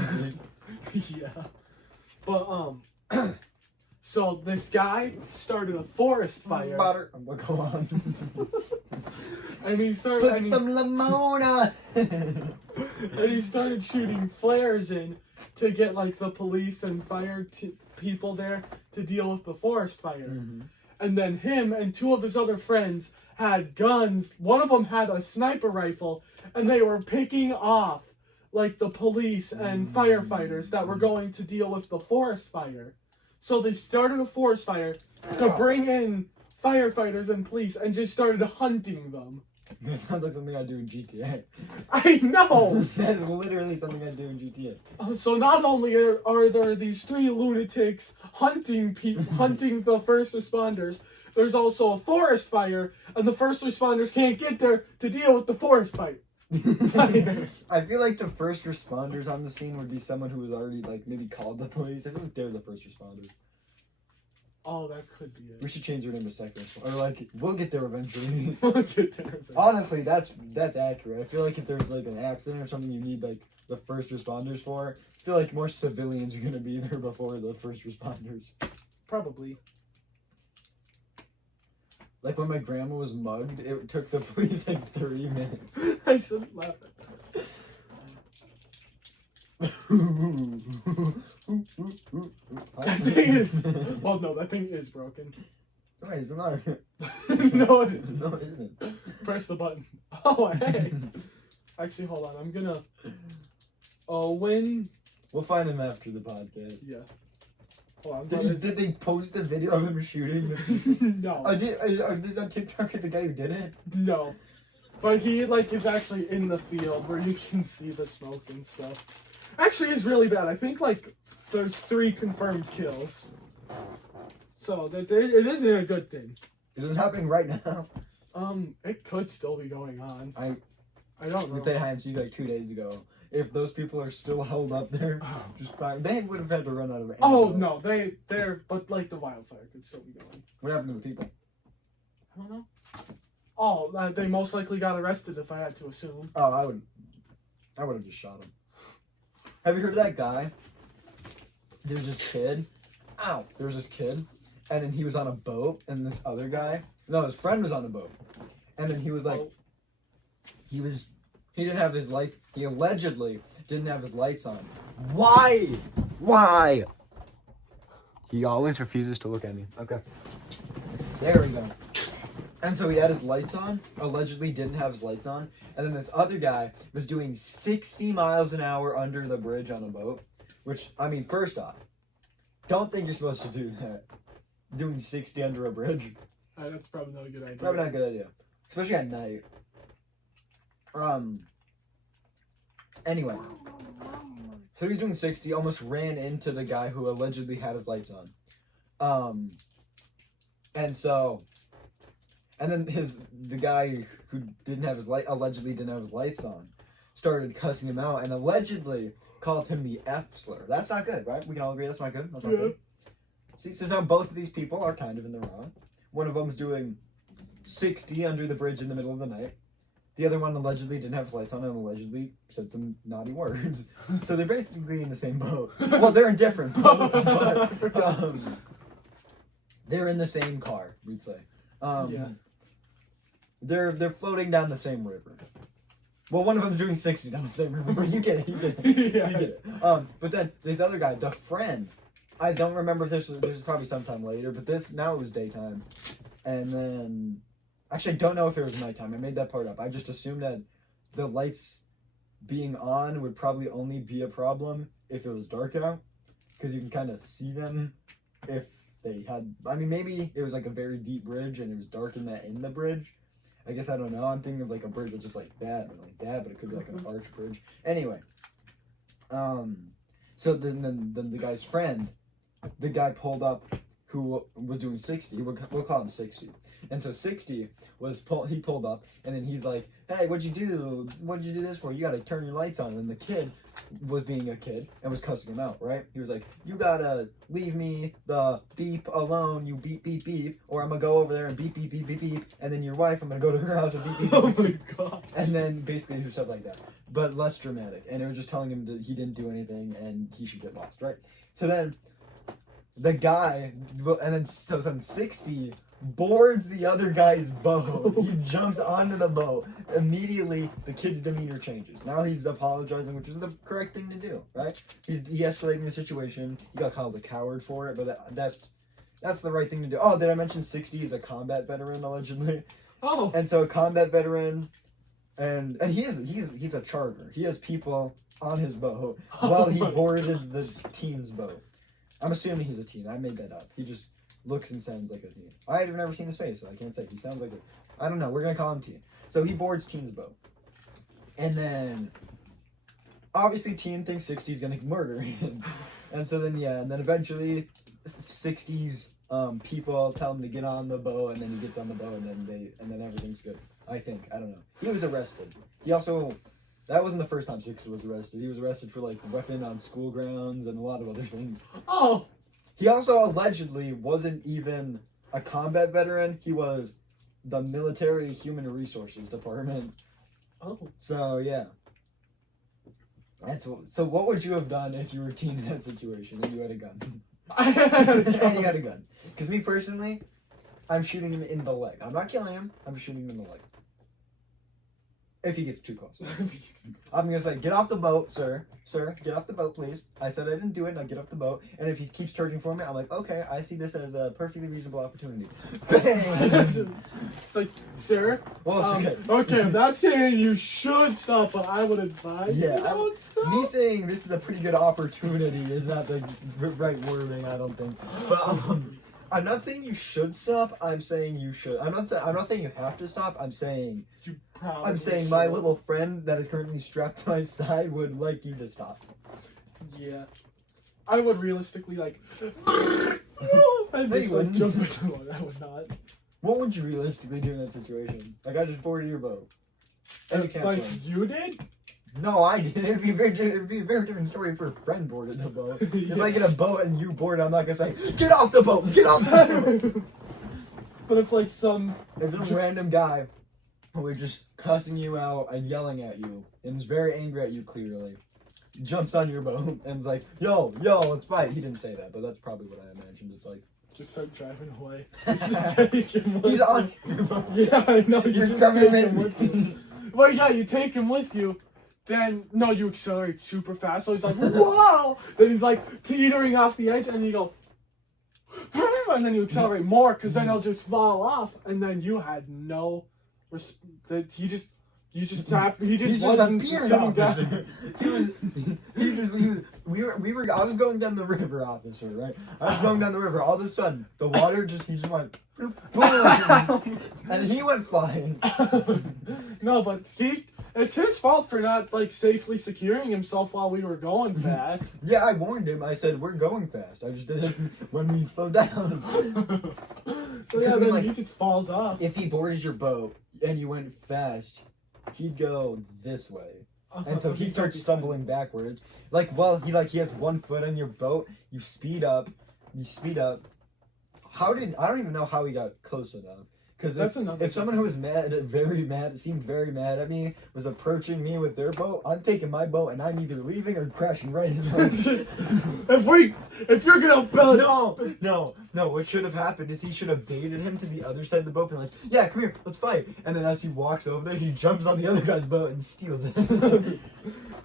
Yeah. But, so this guy started a forest fire. Butter. Go on. And he started... Put some limona. And he started shooting flares in to get, like, the police and fire people there to deal with the forest fire. Mm-hmm. And then him and 2 of his other friends had guns. One of them had a sniper rifle, and they were picking off, like, the police and firefighters that were going to deal with the forest fire. So they started a forest fire to bring in firefighters and police and just started hunting them. It sounds like something I do in GTA. I know! That is literally something I do in GTA. So not only are there these 3 lunatics hunting the first responders, there's also a forest fire, and the first responders can't get there to deal with the forest fire. I feel like the first responders on the scene would be someone who was already like maybe called the police. I feel like they're the first responders. Oh, that could be it. We should change their name to second, or like we'll get there eventually. We'll get there. Honestly, that's accurate. I feel like if there's like an accident or something, you need like the first responders for. I feel like more civilians are gonna be there before the first responders. Probably. Like when my grandma was mugged, it took the police like 30 minutes. I shouldn't laugh at that. That thing is... Well, no, that thing is broken. Wait, it's not. No, it isn't. No, it isn't. Press the button. Oh, hey. Actually, hold on. I'm gonna... Owen... We'll find him after the podcast. Yeah. Hold on. Did they post a video of him shooting? No. Is that TikTok the guy who did it? No. But he, like, is actually in the field where you can see the smoke and stuff. Actually, it's really bad. I think like there's 3 confirmed kills. So it isn't a good thing. Is this happening right now? It could still be going on. I don't We know. played hide and seek like 2 days ago. If those people are still held up there, just fine. They would have had to run out of ammo. Oh no, they're but like the wildfire could still be going. What happened to the people? I don't know. Oh, they most likely got arrested if I had to assume. Oh, I would have just shot him. Have you heard of that guy? There's this kid. Ow! There was this kid, and then he was on a boat, and this other guy. No, his friend was on a boat, and then he was like, Oh. he didn't have his light. He allegedly didn't have his lights on. Why? Why? He always refuses to look at me. Okay. There we go. And so he had his lights on, allegedly didn't have his lights on, and then this other guy was doing 60 miles an hour under the bridge on a boat, which, I mean, first off, don't think you're supposed to do that. Doing 60 under a bridge, That's probably not a good idea. probably not a good idea, especially at night. Anyway, so he's doing 60, almost ran into the guy who allegedly had his lights on. And then the guy who allegedly didn't have his lights on, started cussing him out and allegedly called him the F slur. That's not good, right? We can all agree that's not good. That's not good. See, so now both of these people are kind of in the wrong. One of them's doing 60 under the bridge in the middle of the night. The other one allegedly didn't have his lights on and allegedly said some naughty words. So they're basically in the same boat. Well, they're in different boats, but they're in the same car, we'd say. Yeah. They're floating down the same river. Well, one of them's doing 60 down the same river, but you get it. You get it. Yeah. You get it. But then this other guy, the friend, I don't remember if this was probably sometime later, but now it was daytime. And then, actually, I don't know if it was nighttime. I made that part up. I just assumed that the lights being on would probably only be a problem if it was dark out, because you can kind of see them if they had. I mean, maybe it was like a very deep bridge and it was dark in the bridge. I guess I don't know. I'm thinking of like a bridge that's just like that or like that, but it could be like an arch bridge. Anyway, so then the guy's friend, the guy pulled up who was doing 60. We'll call him 60. And so 60 he pulled up, and then he's like, "Hey, what'd you do? What'd you do this for? You gotta turn your lights on." And the kid was being a kid and was cussing him out, right? He was like, "You gotta leave me the beep alone, you beep beep beep, or I'm gonna go over there and beep beep beep beep beep, and then your wife, I'm gonna go to her house and beep beep beep." Oh beep. my god. And then basically do stuff like that, but less dramatic. And it was just telling him that he didn't do anything and he should get lost, right? So then the guy, and then 60 boards the other guy's boat. He jumps onto the boat. Immediately, the kid's demeanor changes. Now he's apologizing, which is the correct thing to do, right? He's de-escalating the situation. He got called a coward for it, but that's the right thing to do. Oh, did I mention 60 is a combat veteran, allegedly? Oh. And so a combat veteran, and he's a charter. He has people on his boat while he boarded the teen's boat. I'm assuming he's a teen. I made that up. He just looks and sounds like a teen. I've never seen his face, so I can't say. He sounds like I don't know. We're gonna call him Teen. So he boards Teen's boat, and then obviously Teen thinks 60's gonna murder him, and so then and then eventually 60's people tell him to get on the boat, and then he gets on the boat, and then everything's good. I think. I don't know. He was arrested. He also. That wasn't the first time 60 was arrested. He was arrested for like weapon on school grounds and a lot of other things. Oh. He also allegedly wasn't even a combat veteran. He was the military human resources department. Oh. So yeah. So what would you have done if you were a teen in that situation and you had a gun? And you had a gun. Because me personally, I'm shooting him in the leg. I'm not killing him. I'm shooting him in the leg. If he gets too close. I'm going to say, get off the boat, sir. Sir, get off the boat, please. I said I didn't do it, now get off the boat. And if he keeps charging for me, I'm like, okay, I see this as a perfectly reasonable opportunity. Bang! It's like, sir. Well, it's okay. Okay, I'm not saying you should stop, but I would advise Yeah, you don't stop. Me saying this is a pretty good opportunity is not the right wording, I don't think. But I'm not saying you should stop. I'm saying you should. I'm not saying you have to stop. I'm saying You probably my should. little friend that is currently strapped to my side would like you to stop. Yeah. I would realistically like. I'd No, just you like wouldn't. jump into one. I would not. What would you realistically do in that situation? Like, I just boarded your boat. And you can't Like swim. you did? No, I didn't. It'd be a very different story if a friend boarded the boat. If I get a boat and you board, I'm not gonna say, "Get off the boat! Get off the boat!" But if like some If some random guy who is just cussing you out and yelling at you and is very angry at you clearly, jumps on your boat and is like, "Yo, let's fight." He didn't say that, but that's probably what I imagined. It's like, just start driving away. Just to take him with he's you. on your boat. Yeah, I know. You You're just coming take him with you. in. Well, yeah, you take him with you. Then no, you accelerate super fast. So he's like, "Whoa!" Then he's like teetering off the edge, and you go, and then you accelerate more because then he'll just fall off, and then you had no. He just tapped. He just He's just a wasn't peer sitting officer. down. I was going down the river, officer, right? I was going down the river. All of a sudden, the water he just went, boom, and he went flying. No, but it's his fault for not like safely securing himself while we were going fast. Yeah, I warned him. I said, we're going fast. I just did it when we slowed down. So yeah, I mean, then like, he just falls off. If he boarded your boat and you went fast, he'd go this way. And so he'd start stumbling backwards. Like, well, he has 1 foot on your boat. You speed up. I don't even know how he got close enough. Because if someone who was seemed very mad at me, was approaching me with their boat, I'm taking my boat and I'm either leaving or crashing right into it. If you're gonna build No. What should have happened is he should have baited him to the other side of the boat and like, yeah, come here, let's fight. And then as he walks over there, he jumps on the other guy's boat and steals it.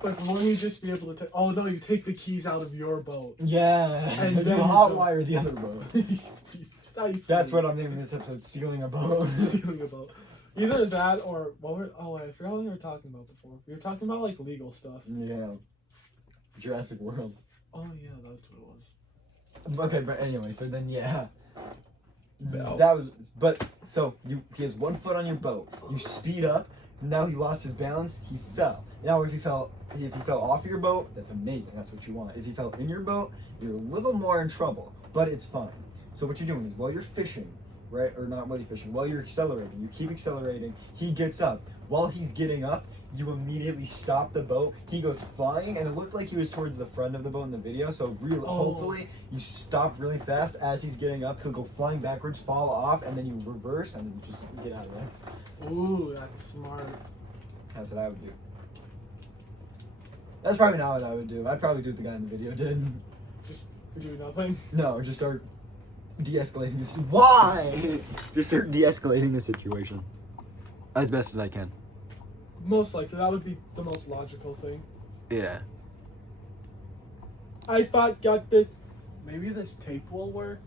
But won't you just be able to take? Oh no, you take the keys out of your boat. Yeah, And and then you you hotwire the other boat. Precisely. That's what I'm naming this episode, Stealing a Boat. Stealing a boat. Either that or I forgot what we were talking about before. We were talking about like legal stuff. Yeah. Jurassic World. Oh yeah, that's what it was. Okay, but anyway, so then yeah. Bell. That was so he has 1 foot on your boat. You speed up, now he lost his balance, he fell. Now if he fell off your boat, that's amazing, that's what you want. If he fell in your boat, you're a little more in trouble, but it's fine. So what you're doing is while you're fishing, right? Or not while you're fishing, while you're accelerating, you keep accelerating, he gets up. While he's getting up, you immediately stop the boat. He goes flying, and it looked like he was towards the front of the boat in the video, so hopefully you stop really fast as he's getting up. He'll go flying backwards, fall off, and then you reverse, and then just get out of there. Ooh, that's smart. That's what I would do. That's probably not what I would do. I'd probably do what the guy in the video did. Just do nothing. No, just start de-escalating this. Why? Just start de-escalating the situation as best as I can. Most likely, that would be the most logical thing. Yeah. I thought got this. Maybe this tape will work.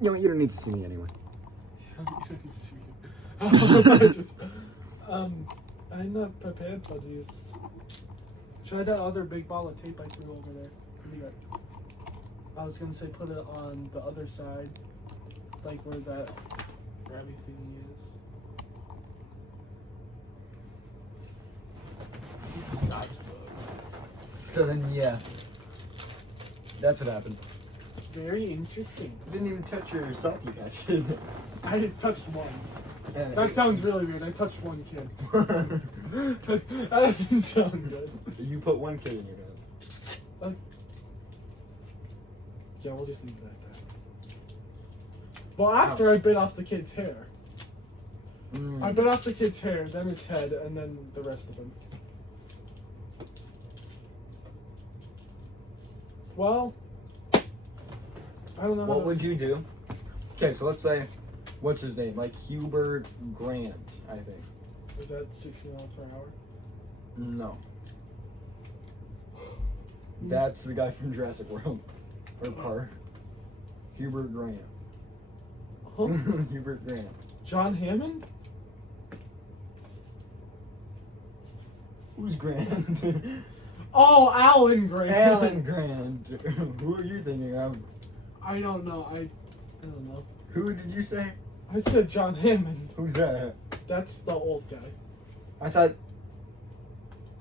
You don't need to see me anyway. I'm not prepared for this. Try that other big ball of tape I threw over there. I was gonna say put it on the other side, like where that grabby thingy is. So then, yeah. That's what happened. Very interesting. You didn't even touch your salty patch kid. I touched one. Yeah, That sounds really weird. I touched one kid. That doesn't sound good. You put one kid in your mouth. Yeah, we'll just leave it at that. Well, after I bit off the kid's hair. I bit off the kid's hair, then his head, and then the rest of him. Well, I don't know. What would you do? Okay, so let's say, what's his name? Like Hubert Grant, I think. Is that 60 miles per hour? No. That's the guy from Jurassic World. Or Park. Hubert Grant. Huh? Hubert Grant. John Hammond? Who's Grant? Oh, Alan Grant. Alan Grant. Who are you thinking of? I don't know. I don't know. Who did you say? I said John Hammond. Who's that? That's the old guy. I thought.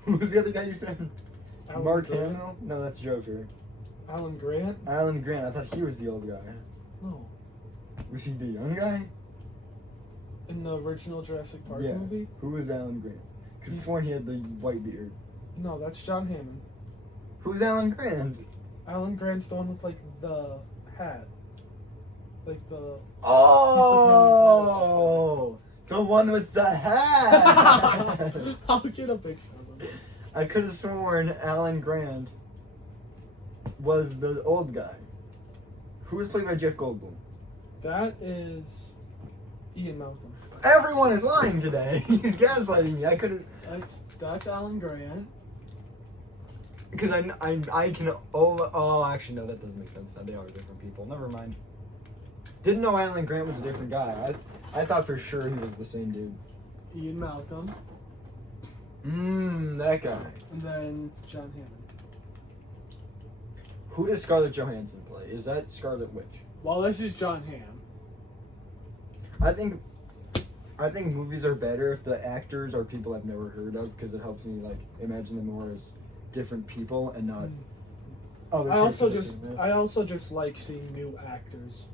Who was the other guy you said? Alan Mark Grant. Hamill? No, that's Joker. Alan Grant? Alan Grant. I thought he was the old guy. No. Was he the young guy? In the original Jurassic Park Yeah. movie? Who was Alan Grant? Could have sworn he had the white beard. No, that's John Hammond. Who's Alan Grant? Alan Grant's the one with like the hat. Like the Oh! The one with the hat! I'll get a picture of him. I could have sworn Alan Grant was the old guy. Who was played by Jeff Goldblum? That is Ian Malcolm. Everyone is lying today. He's gaslighting me. I could have, That's Alan Grant. because I can. Actually no, that doesn't make sense. Now they are different people. Never mind. Didn't know Alan Grant was a different guy. I thought for sure he was the same dude. Ian Malcolm. That guy. And then John Hammond. Who does Scarlett Johansson play? Is that Scarlet Witch? Well, this is John Hamm. I think movies are better if the actors are people I've never heard of, because it helps me like imagine them more as different people and not other. I also characters. just like seeing new actors.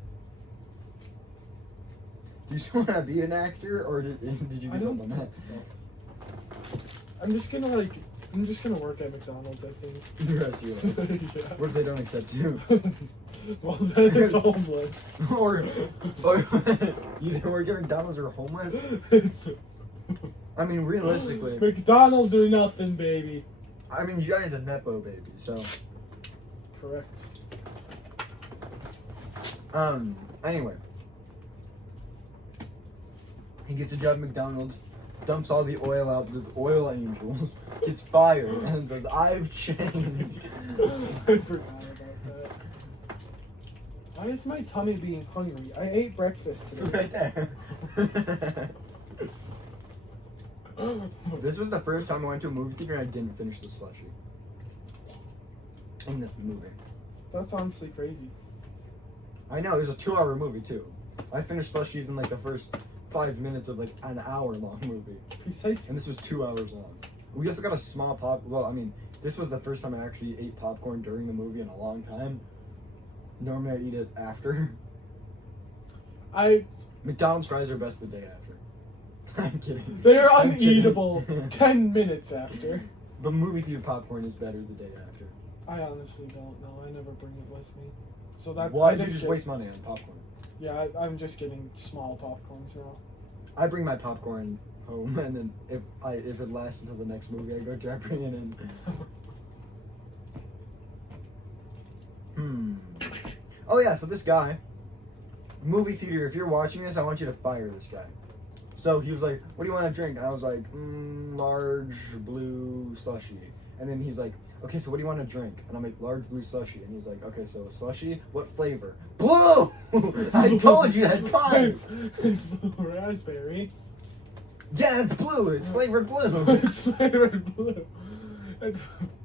Do you still want to be an actor, or did you I give don't up on that? think so. I'm just gonna work at McDonald's, I think. The rest of your life. Yeah. What if they don't accept you? Well, then it's homeless. or either work at McDonald's or homeless. I mean, realistically, McDonald's or nothing, baby. I mean, you guys a nepo baby, so Correct. Anyway, he gets a job at McDonald's, dumps all the oil out with his oil angels, gets fired, and says, "I've changed." I forgot about that. Why is my tummy being hungry? I ate breakfast today. Right there. This was the first time I went to a movie theater and I didn't finish the slushie. In this movie. That's honestly crazy. I know, it was a 2-hour movie too. I finished slushies in like the first 5 minutes of like an hour-long movie. Precisely. And this was 2 hours long. We also got a small pop. Well, I mean, this was the first time I actually ate popcorn during the movie in a long time. Normally I eat it after. McDonald's fries are best the day after. I'm kidding. They're I'm kidding. uneatable 10 minutes after. But movie theater popcorn is better the day after. I honestly don't know. I never bring it with me. So that Why I did you just get- waste money on popcorn? Yeah, I'm just getting small popcorns now. I bring my popcorn home, and then if it lasts until the next movie I go to, I bring it in. Oh yeah, so this guy, movie theater. If you're watching this, I want you to fire this guy. So he was like, "What do you want to drink?" And I was like, "Large blue slushy." And then he's like, "Okay, so what do you want to drink?" And I'm like, "Large blue slushy." And he's like, "Okay, so a slushy, what flavor?" Blue. I told you that twice. It's blue raspberry. Yeah, it's blue. It's flavored blue. It's flavored blue. It's,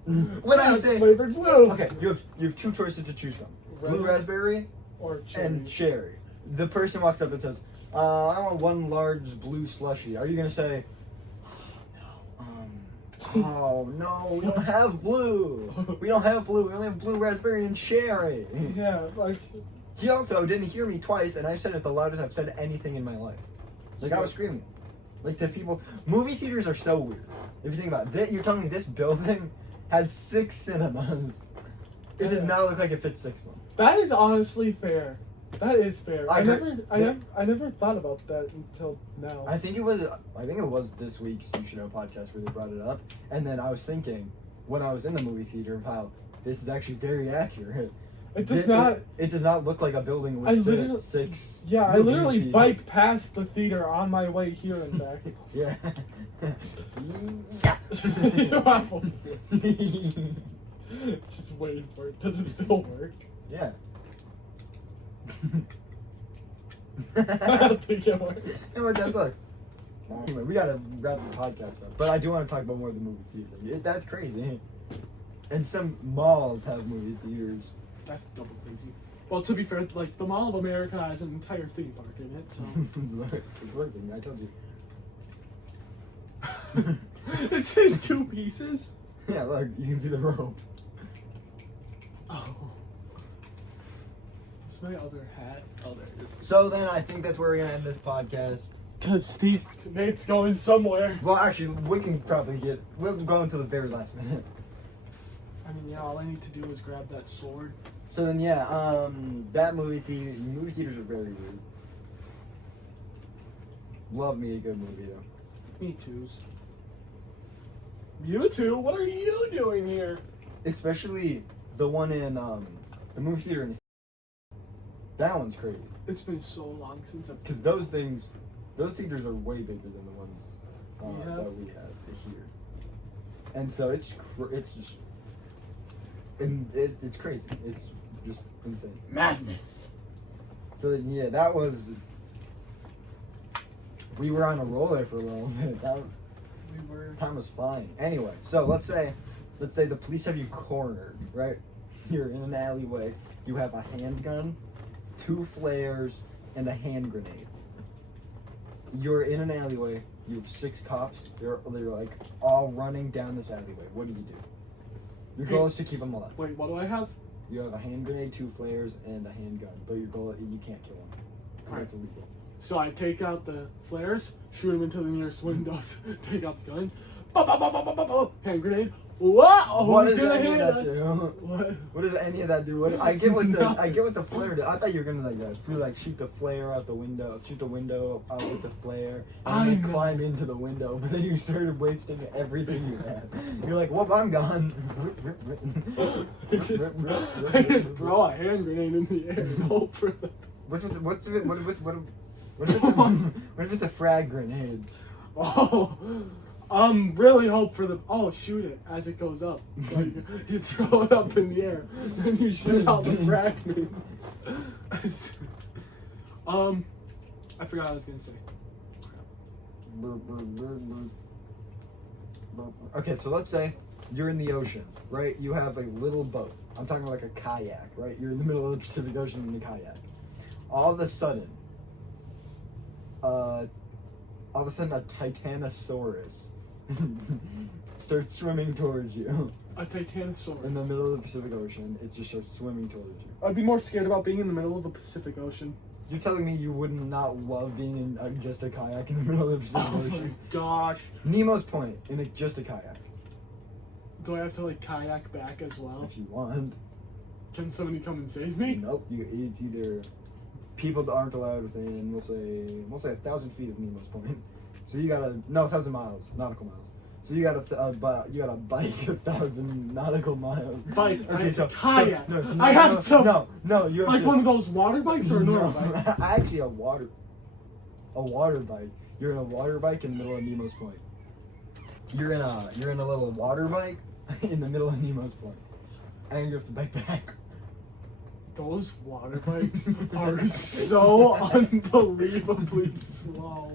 What yeah, I it's say? flavored blue. Okay, you have two choices to choose from: blue Red raspberry or cherry. and cherry. The person walks up and says, "I want one large blue slushy." Are you gonna say, "Oh no, we don't have blue. We don't have blue. We only have blue raspberry and cherry." Yeah, like He also didn't hear me twice, and I said it the loudest I've said anything in my life. Like I was screaming, like to people. Movie theaters are so weird. If you think about it, you're telling me this building has 6 cinemas. It does not look like it fits 6 of them. that is honestly fair. That is fair. I I heard- never thought about that until now. I think it was this week's You Should Know podcast where they brought it up, and then I was thinking when I was in the movie theater of how this is actually very accurate. It does not. It does not look like a building I with literally- 6. Yeah, I movie literally theaters. biked past the theater on my way here and back. Yeah. Waffle. Just waiting for it. Does it still work? Yeah. I don't think it works. No, it does look. Anyway, we gotta wrap this podcast up. But I do want to talk about more of the movie theater thing. That's crazy. And some malls have movie theaters. That's double crazy. Well, to be fair, like the Mall of America has an entire theme park in it, so It's working. I told you. It's in two pieces. Yeah, look, you can see the rope. Oh. Where's my other hat? Oh, there it is. So then I think that's where we're gonna end this podcast. Cause Nate's going somewhere. Well, actually, we can probably we'll go until the very last minute. I mean, yeah, all I need to do is grab that sword. So then, yeah, that movie theaters are very weird. Love me a good movie though. Me too's. You two, what are you doing here? Especially the one in the movie theater in. That one's crazy. It's been so long since I've. Because those theaters are way bigger than the ones that we have here. And so it's just, and it's crazy. It's just insane. Madness. So then, yeah, that was. We were on a roll there for a little bit. We were. Time was flying. Anyway, so let's say the police have you cornered, right? You're in an alleyway. You have a handgun, 2 flares, and a hand grenade. You're in an alleyway. You have 6 cops. They're like all running down this alleyway. What do? Your goal is to keep them alive. Wait, what do I have? You have a hand grenade, 2 flares, and a handgun. But your goal, you can't kill them. Because that's illegal. So I take out the flares, shoot them into the nearest windows, take out the gun, pop, pop, pop, pop, pop, pop, pop, hand grenade. Whoa! What Who's does gonna any of hit that us? do? What? What does any of that do? I get what Nothing. the flare did. I thought you were gonna shoot the flare out the window, shoot the window out with the flare, and then I know. climb into the window. But then you started wasting everything you had. You're like, "Whoop, I'm gone." I just throw a hand grenade in the air and hope for the. What if it's a frag grenade? Oh, really hope for the. Oh, shoot it as it goes up. Like, you throw it up in the air, then you shoot out the fragments. I forgot what I was gonna say. Okay, so let's say you're in the ocean, right? You have a little boat. I'm talking about like a kayak, right? You're in the middle of the Pacific Ocean in a kayak. All of a sudden, a Titanosaurus starts swimming towards you. A Titanosaurus. In the middle of the Pacific Ocean, it just starts swimming towards you. I'd be more scared about being in the middle of the Pacific Ocean. You're telling me you would not love being in just a kayak in the middle of the Pacific Oh my Ocean? gosh. Nemo's Point in just a kayak, Do I have to like kayak back as well? if you want. Can somebody come and save me? Nope. It's either people that aren't allowed within, we'll say 1,000 feet of Nemo's Point. So you gotta 1,000 miles, nautical miles. So you gotta bike 1,000 nautical miles. Bike. Okay, so kayak. No, I have to. No, you have Like to. one of those water bikes or a normal bike? Actually, a water bike. You're in a water bike in the middle of Nemo's Point. You're in a little water bike in the middle of Nemo's Point, and you have to bike back. Those water bikes are so unbelievably slow.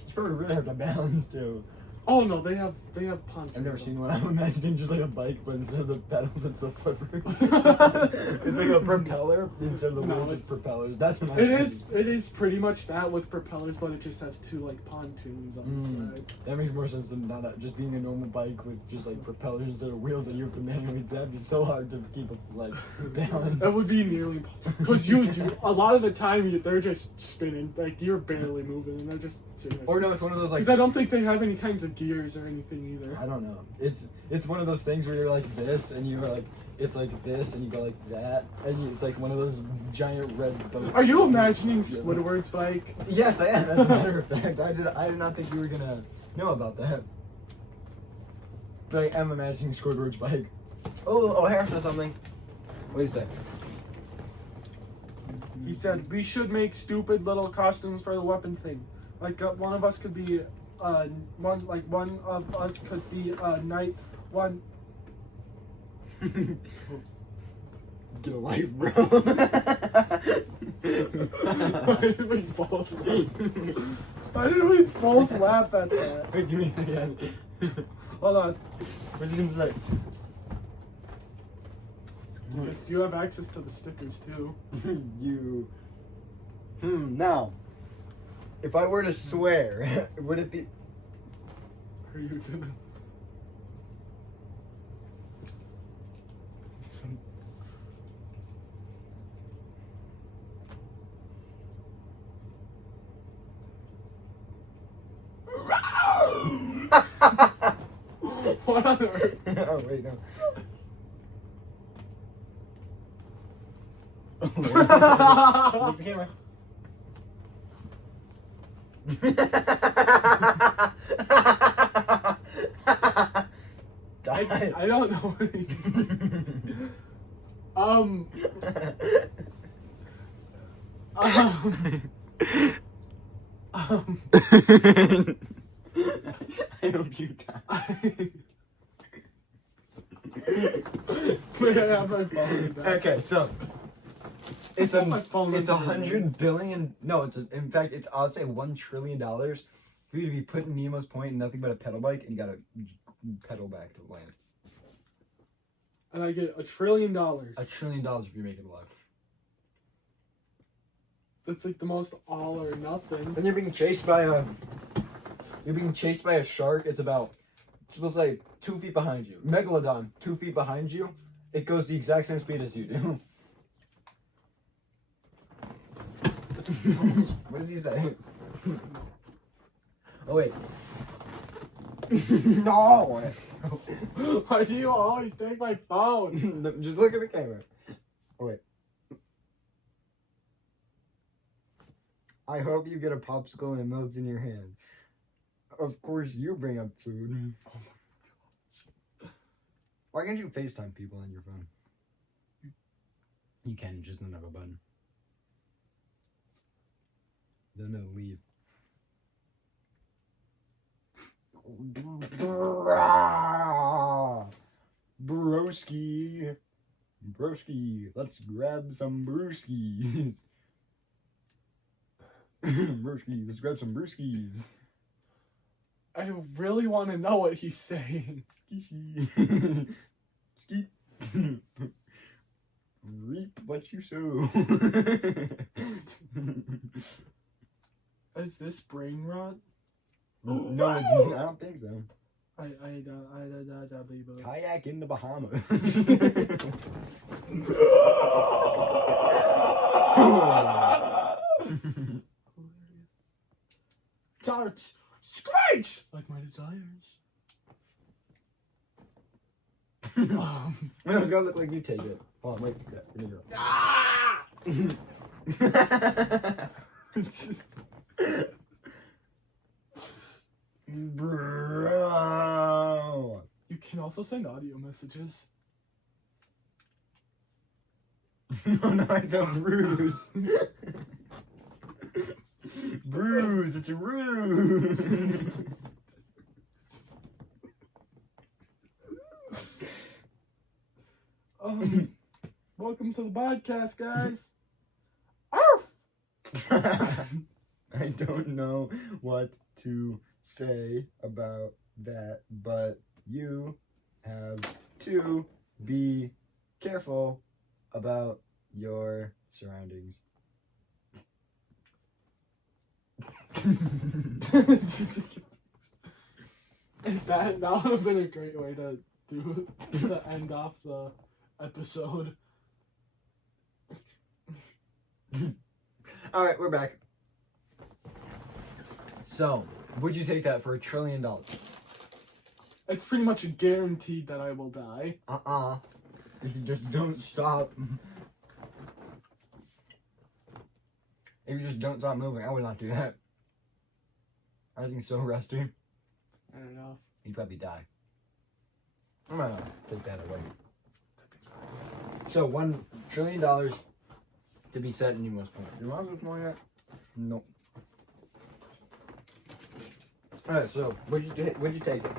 It's probably really hard to balance too. Oh no, they have pontoons. I've never seen one. I'm imagining just like a bike, but instead of the pedals, it's the flipper. It's like a propeller instead of the No, wheels, it's- it's propellers. That's what It is pretty much that with propellers, but it just has 2 like pontoons on the side. That makes more sense than just being a normal bike with just like propellers instead of wheels that you have to manually. That'd be so hard to keep a balance. That would be nearly impossible. Because a lot of the time they're just spinning, like you're barely moving, and they're just sitting there. Or no, it's one of those like. Because I don't think they have any kinds of gears or anything either. I don't know. It's one of those things where you're like this, and you're like it's like this, and you go like that, and it's like one of those giant red boats. Are you imagining Squidward's bike? Yes, I am. As a matter of fact, I did not think you were gonna know about that. But I am imagining Squidward's bike. Oh, Harris said something. What do you say? He said we should make stupid little costumes for the weapon thing. Like one of us could be one of us could be knight. One. Get a life, bro. Why did we both laugh? Why did we both laugh at that? Wait, give me it again. Hold on. What's it gonna say? Because you have access to the stickers too. You. Now, if I were to swear, would it be? are you gonna? What on earth? Oh wait, no. Move the camera. I don't know what he's. Um, I hope you die. Wait, I have my phone back. Okay, so it's I put my phone it's into the 100 billion. No, in fact it's I'll say $1 trillion for you to be put in Nemo's Point and nothing but a pedal bike, and you gotta pedal back to the land. And I get $1 trillion. $1 trillion if you make it alive. That's like the most all or nothing. And you're being chased by a shark. It's about, supposed to say 2 feet behind you. Megalodon 2 feet behind you. It goes the exact same speed as you do. What does he say? Oh wait. No. Why do you always take my phone? Just look at the camera. Oh wait. I hope you get a popsicle and it melts in your hand. Of course, you bring up food. Oh my gosh. Why can't you FaceTime people on your phone? You can, just don't have a button. Then it'll leave. Broski. Broski. Let's grab some brewskis. Brewskis. Let's grab some brewskis. I really want to know what he's saying. Ski. Ski. Reap what you sow. Is this brain rot? No, I don't think so. Kayak in the Bahamas. Tart, screech like my desires. No, it's gotta look like you take it. Hold on, wait. Here you go. Ah! Bro. You can also send audio messages. No, it's a bruise. Bruise, it's a ruse. Welcome to the podcast, guys. Arf! I don't know what to say about that, but you have to be careful about your surroundings. That would have been a great way to end off the episode. All right, we're back. So, would you take that for $1 trillion? It's pretty much guaranteed that I will die. If you just don't stop. If you just don't stop moving, I would not do that. I think it's so rusty. I don't know. You'd probably die. I'm gonna take that away. So $1 trillion to be set in Nemo's Point. Your mom's was more yet? Nope. Alright, so would you take it?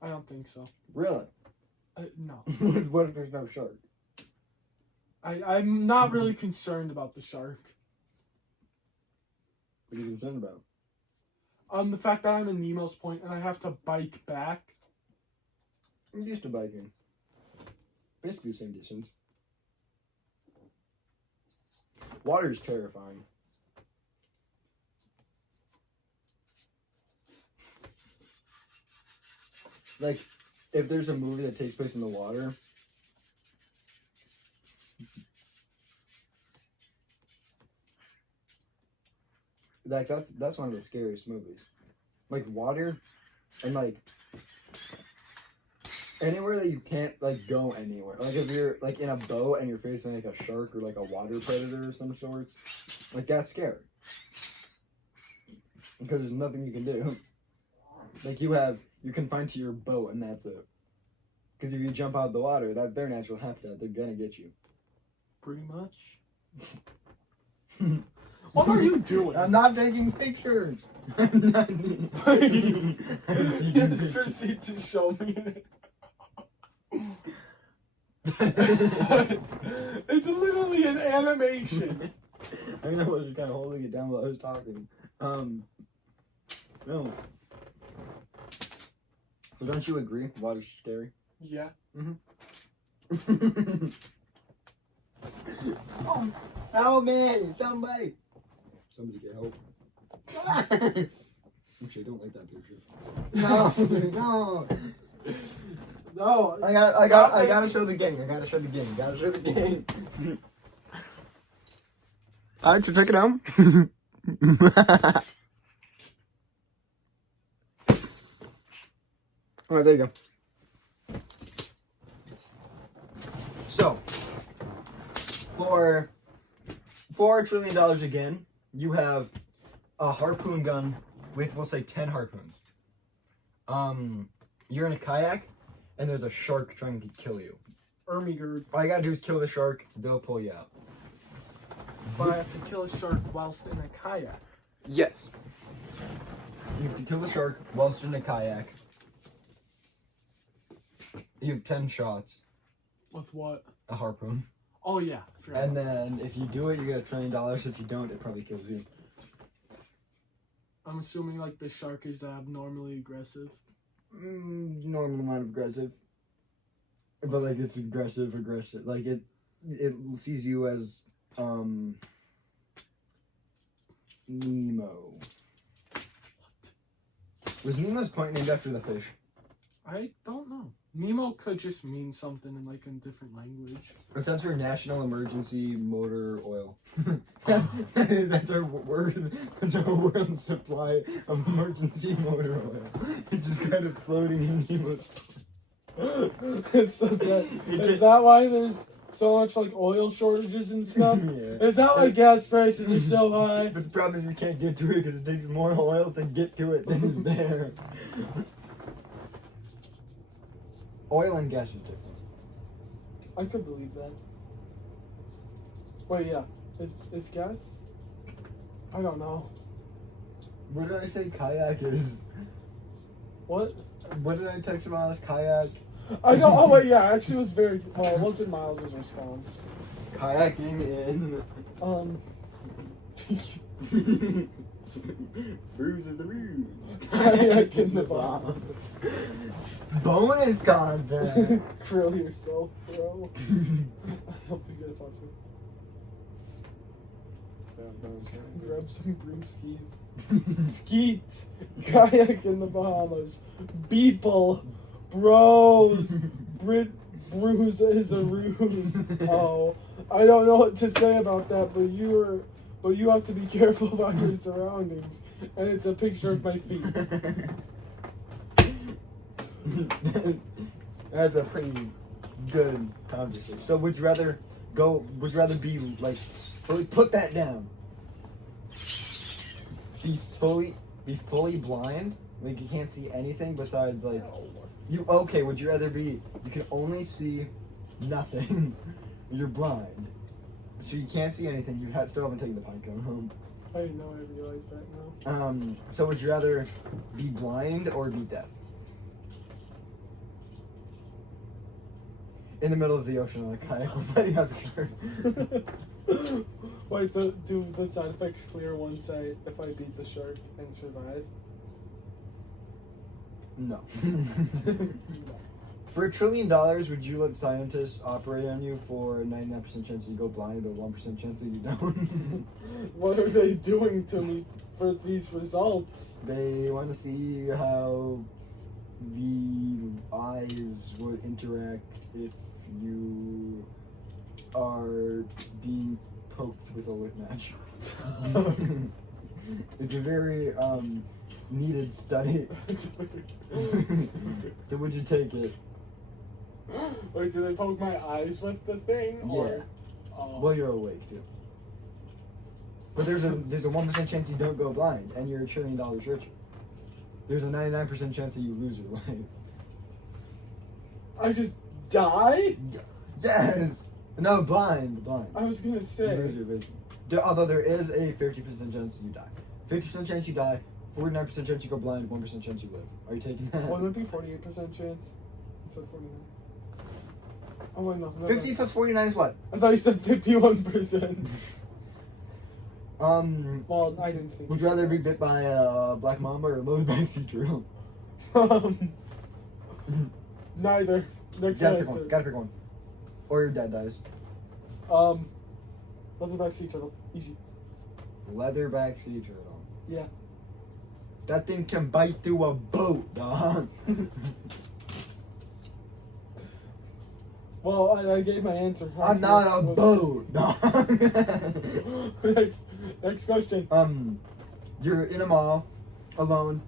I don't think so. Really? No. What if there's no shark? I'm not really concerned about the shark. What are you concerned about? The fact that I'm in Nemo's Point and I have to bike back. I'm used to biking. Basically the same distance. Water is terrifying. like, if there's a movie that takes place in the water, like that's one of the scariest movies. Like water, and like anywhere that you can't like go anywhere. Like if you're like in a boat and you're facing like a shark or like a water predator of some sorts, like that's scary. Because there's nothing you can do. Like you're confined to your boat and that's it. Because if you jump out of the water, that's their natural habitat. They're gonna get you. Pretty much. What are you doing? I'm not taking pictures. I'm not. Just proceed to show me it. It's literally an animation. I mean, I was kind of holding it down while I was talking. No. So don't you agree? Water's scary. Yeah. Oh, help me! Somebody! Somebody get help. Actually, I don't like that picture. No, no. No. I gotta show the gang. Gotta show the gang. Alright, so check it out. Alright, there you go. So, for $4 trillion again, you have a harpoon gun with, we'll say, 10 harpoons. You're in a kayak, and there's a shark trying to kill you. Ermigerd. All you gotta do is kill the shark, they'll pull you out. But I have to kill a shark whilst in a kayak. Yes. You have to kill the shark whilst in a kayak. You have 10 shots. With what? A harpoon. Oh yeah. And then if you do it, you get $1 trillion. If you don't, it probably kills you. I'm assuming like the shark is abnormally aggressive. Normal amount of aggressive. But like it's aggressive. Like it sees you as Nemo. Was Nemo's point named after the fish? I don't know. Nemo could just mean something in like a different language. It stands for National Emergency Motor Oil. That's our word. That's our world supply of emergency motor oil. It's just kind of floating in Nemo's. Is that why there's so much like oil shortages and stuff? Yeah. Is that why gas prices are so high? But the problem is we can't get to it because it takes more oil to get to it than is there. Oil and gas are different. I could believe that. Wait, yeah. Is gas? I don't know. What did I say kayak is? What? What did I text about as kayak? I know. Oh wait, yeah. Actually, it was very well. It wasn't Miles' response. Kayaking in. Bruise is the ruse. Kayak in the bomb. Bonus content. Grill yourself, bro. I hope you get a Grab some brewskis. Skeet. Kayak in the Bahamas. Beeple. Bros. Bruise is a ruse. Oh, I don't know what to say about that, but you have to be careful about your surroundings. And it's a picture of my feet. That's a pretty good conversation. So would you rather be like put that down? Be fully blind? Like you can't see anything besides like would you rather be you can only see nothing. You're blind. So you can't see anything. You still haven't taken the pine cone home. I know, I realize that now. So would you rather be blind or be deaf? In the middle of the ocean on a kayak, we're fighting out the shark. Wait, do the side effects clear once if I beat the shark and survive? No. For $1 trillion, would you let scientists operate on you for a 99% chance that you go blind, but 1% chance that you don't? What are they doing to me for these results? They want to see how the eyes would interact if you are being poked with a lit match. It's a very needed study. So would you take it? Wait, do they poke my eyes with the thing? Or... Yeah. Oh. Well, you're awake too. But there's a 1% chance you don't go blind, and you're $1 trillion richer. There's a 99% chance that you lose your life. I just die? Yes. No, blind. I was gonna You say. lose your vision. Although there is a 50% chance you die. 50% chance you die. 49% chance you go blind. 1% chance you live. Are you taking that? Wouldn't it be 48% chance instead of 49? Oh wait, no. 50 plus 49 is what? I thought you said 51%. Well, I didn't think. Would you rather be bit by a black mamba or a leatherback sea turtle? Neither. Next Gotta pick answer. one. Gotta pick one. Or your dad dies. Leatherback sea turtle. Easy. Leatherback sea turtle. Yeah. That thing can bite through a boat, dog. Well, I gave my answer. I'm not a boat, dog. Next question. You're in a mall, alone.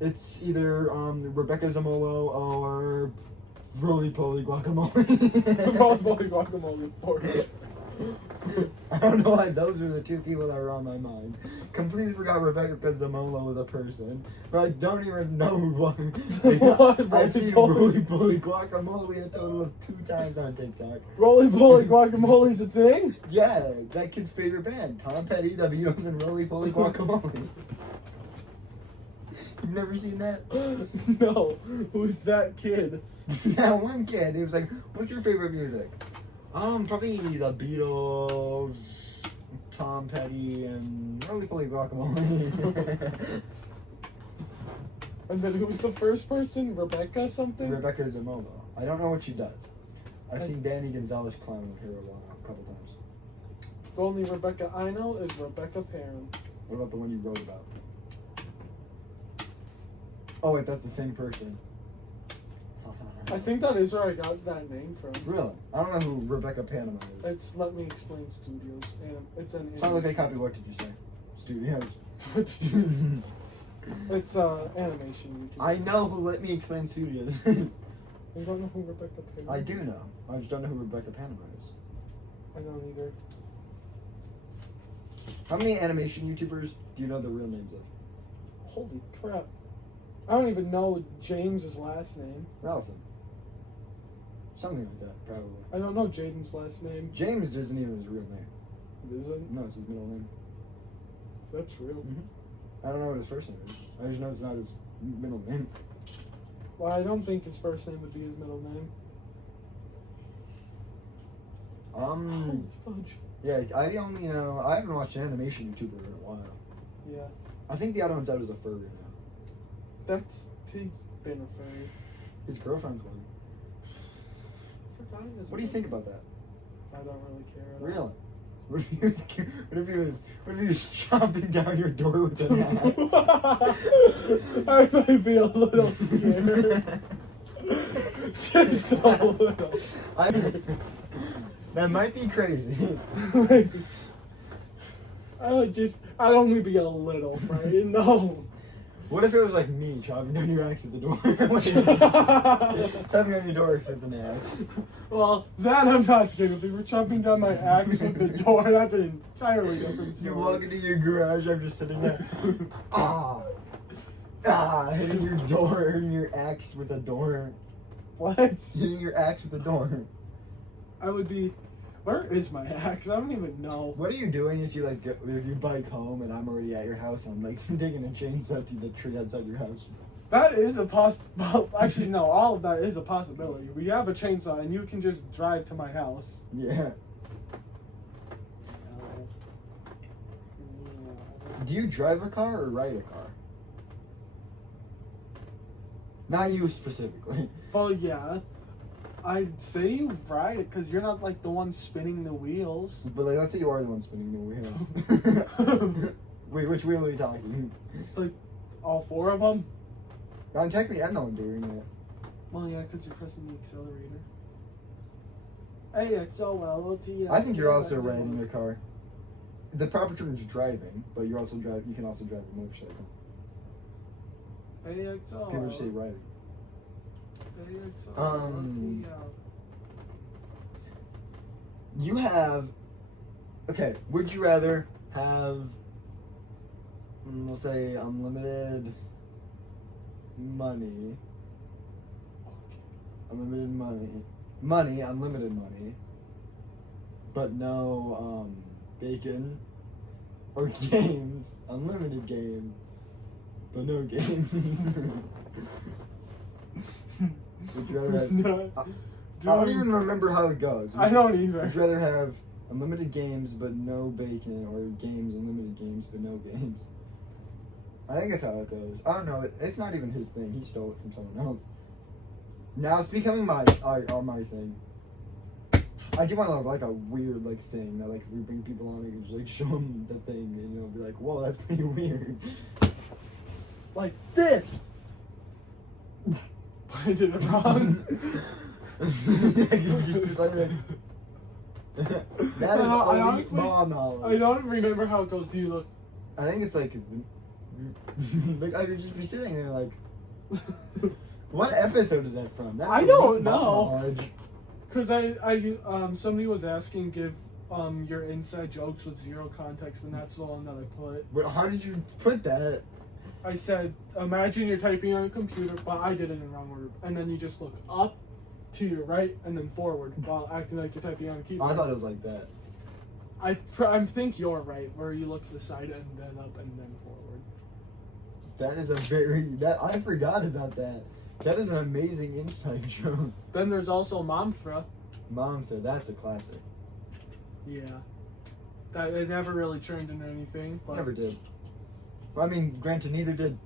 It's either Rebecca Zamolo or Roly Poly Guacamole. Guacamole, guacamole, for it. I don't know why those were the two people that were on my mind. Completely forgot Rebecca Zamolo was a person. But I don't even know What? I've seen Roly-poly? Roly Poly Guacamole a total of 2 times on TikTok. Roly Poly Guacamole's a thing? Yeah, that kid's favorite band. Tom Petty, the Beatles, and Roly Poly Guacamole. You've never seen that? No. Who's that kid? That one kid, he was like, what's your favorite music? Probably the Beatles, Tom Petty, and Roly Poly Guacamole. And then who's the first person? Rebecca something? Rebecca Zamolo. I don't know what she does. I've seen Danny Gonzalez clown with her a couple times. The only Rebecca I know is Rebecca Perrin. What about the one you wrote about? Oh wait, that's the same person. I think that is where I got that name from. Really? I don't know who Rebecca Panama is. It's Let Me Explain Studios. And it's an. Sounds like they copied, what did you say? Studios. It's animation. YouTuber. I know who Let Me Explain Studios. You don't know who Rebecca Perrin is? I do know. I just don't know who Rebecca Panama is. I don't either. How many animation YouTubers do you know the real names of? Holy crap. I don't even know James's last name. Rallison. Something like that, probably. I don't know Jaden's last name. James isn't even his real name. It isn't? No, it's his middle name. Is that true? I don't know what his first name is. I just know it's not his middle name. Well, I don't think his first name would be his middle name. Holy fudge. Yeah, I haven't watched an animation YouTuber in a while. Yeah. I think the other one's out as a furry now. He's been a furry. His girlfriend's one. Forgot his What do you think about that? I don't really care at all. Really? What if he was chopping down your door with an axe? I might be a little scared. Just a little. That might be crazy. I'd only be a little frightened. No. What if it was like me chopping down your axe with the door? Chopping down your door with an axe. Well, that I'm not scared of. If you're chopping down my axe with the door, that's an entirely different story. You walk into your garage, I'm just sitting there. Hitting your door, hitting your axe with a door. What? Hitting your axe with a door. I would be. Where is my axe? I don't even know. What are you doing if you if you bike home and I'm already at your house and I'm like taking a chainsaw to the tree outside your house? That is a possible. Actually, no. All of that is a possibility. We have a chainsaw, and you can just drive to my house. Yeah. Do you drive a car or ride a car? Not you specifically. Well, yeah. I'd say you ride it because you're not like the one spinning the wheels. But like, let's say you are the one spinning the wheels. Wait, which wheel are you talking? Like all 4 of them. I'm technically I'm the one doing it. Well, yeah, because you're pressing the accelerator. AXOLOT. I think you're also riding a car. The proper term is driving, but you're also drive. You can also drive a motorcycle. AXO. People just say riding. AXOLOT. You have. Okay, would you rather have, we'll say, unlimited money? Unlimited money, but no bacon, or games, unlimited games, but no games? Would you rather have? No. I don't even remember how it goes. I don't either. Would you rather have unlimited games but no bacon, or games, unlimited games but no games? I think that's how it goes. I don't know. It's not even his thing. He stole it from someone else. Now it's becoming my thing. I do want to like a weird like thing that like if we bring people on, we can just like show them the thing and you'll be like, whoa, that's pretty weird. Like this. I did it wrong. You just like, that is I elite honestly- ball I knowledge. don't remember how it goes. Do you look? I think it's like I could just be sitting there like, what episode is that from? That's I elite don't ball know. knowledge. Because somebody was asking give your inside jokes with zero context, and that's the one that I put. But how did you put that? I said, imagine you're typing on a computer, but I did it in the wrong order, and then you just look up, to your right, and then forward while acting like you're typing on a keyboard. I thought it was like that. I think you're right, where you look to the side and then up and then forward. That is I forgot about that. That is an amazing inside joke. Then there's also Momfra. Momfra, that's a classic. Yeah. That it never really turned into anything, but Never did. Well, I mean, granted, neither did.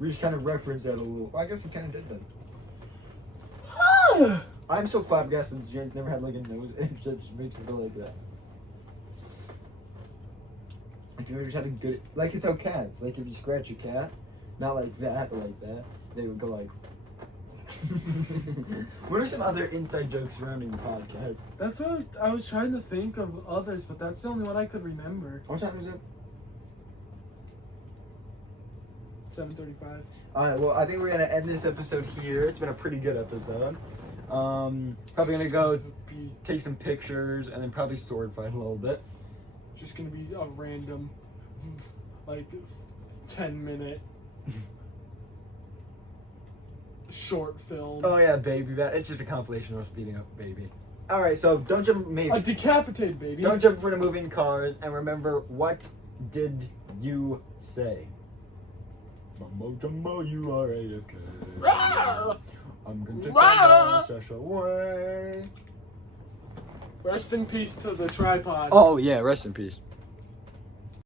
We just kind of referenced that a little. Well, I guess we kind of did then. I'm so flabbergasted that James never had like a nose itch that just makes me go like that. Like, you ever just had a good. Like, it's how cats. Like, if you scratch a cat, not like that, but like that, they would go like. What are some other inside jokes surrounding the podcast? that's what I was trying to think of others, but that's the only one I could remember. What time is it? 7:35. Alright, well, I think we're gonna end this episode here. It's been a pretty good episode. Probably gonna go Be take some pictures and then probably sword fight a little bit. just gonna be a random, like, 10-minute short film. Oh yeah, baby. It's just a compilation of us beating up baby. Alright, so don't jump A decapitated baby. Don't jump in front of moving cars, and remember, what did you say? Mumbo jumbo, you are AFK. I'm gonna take my stash away. Rest in peace to the tripod. Oh yeah, rest in peace.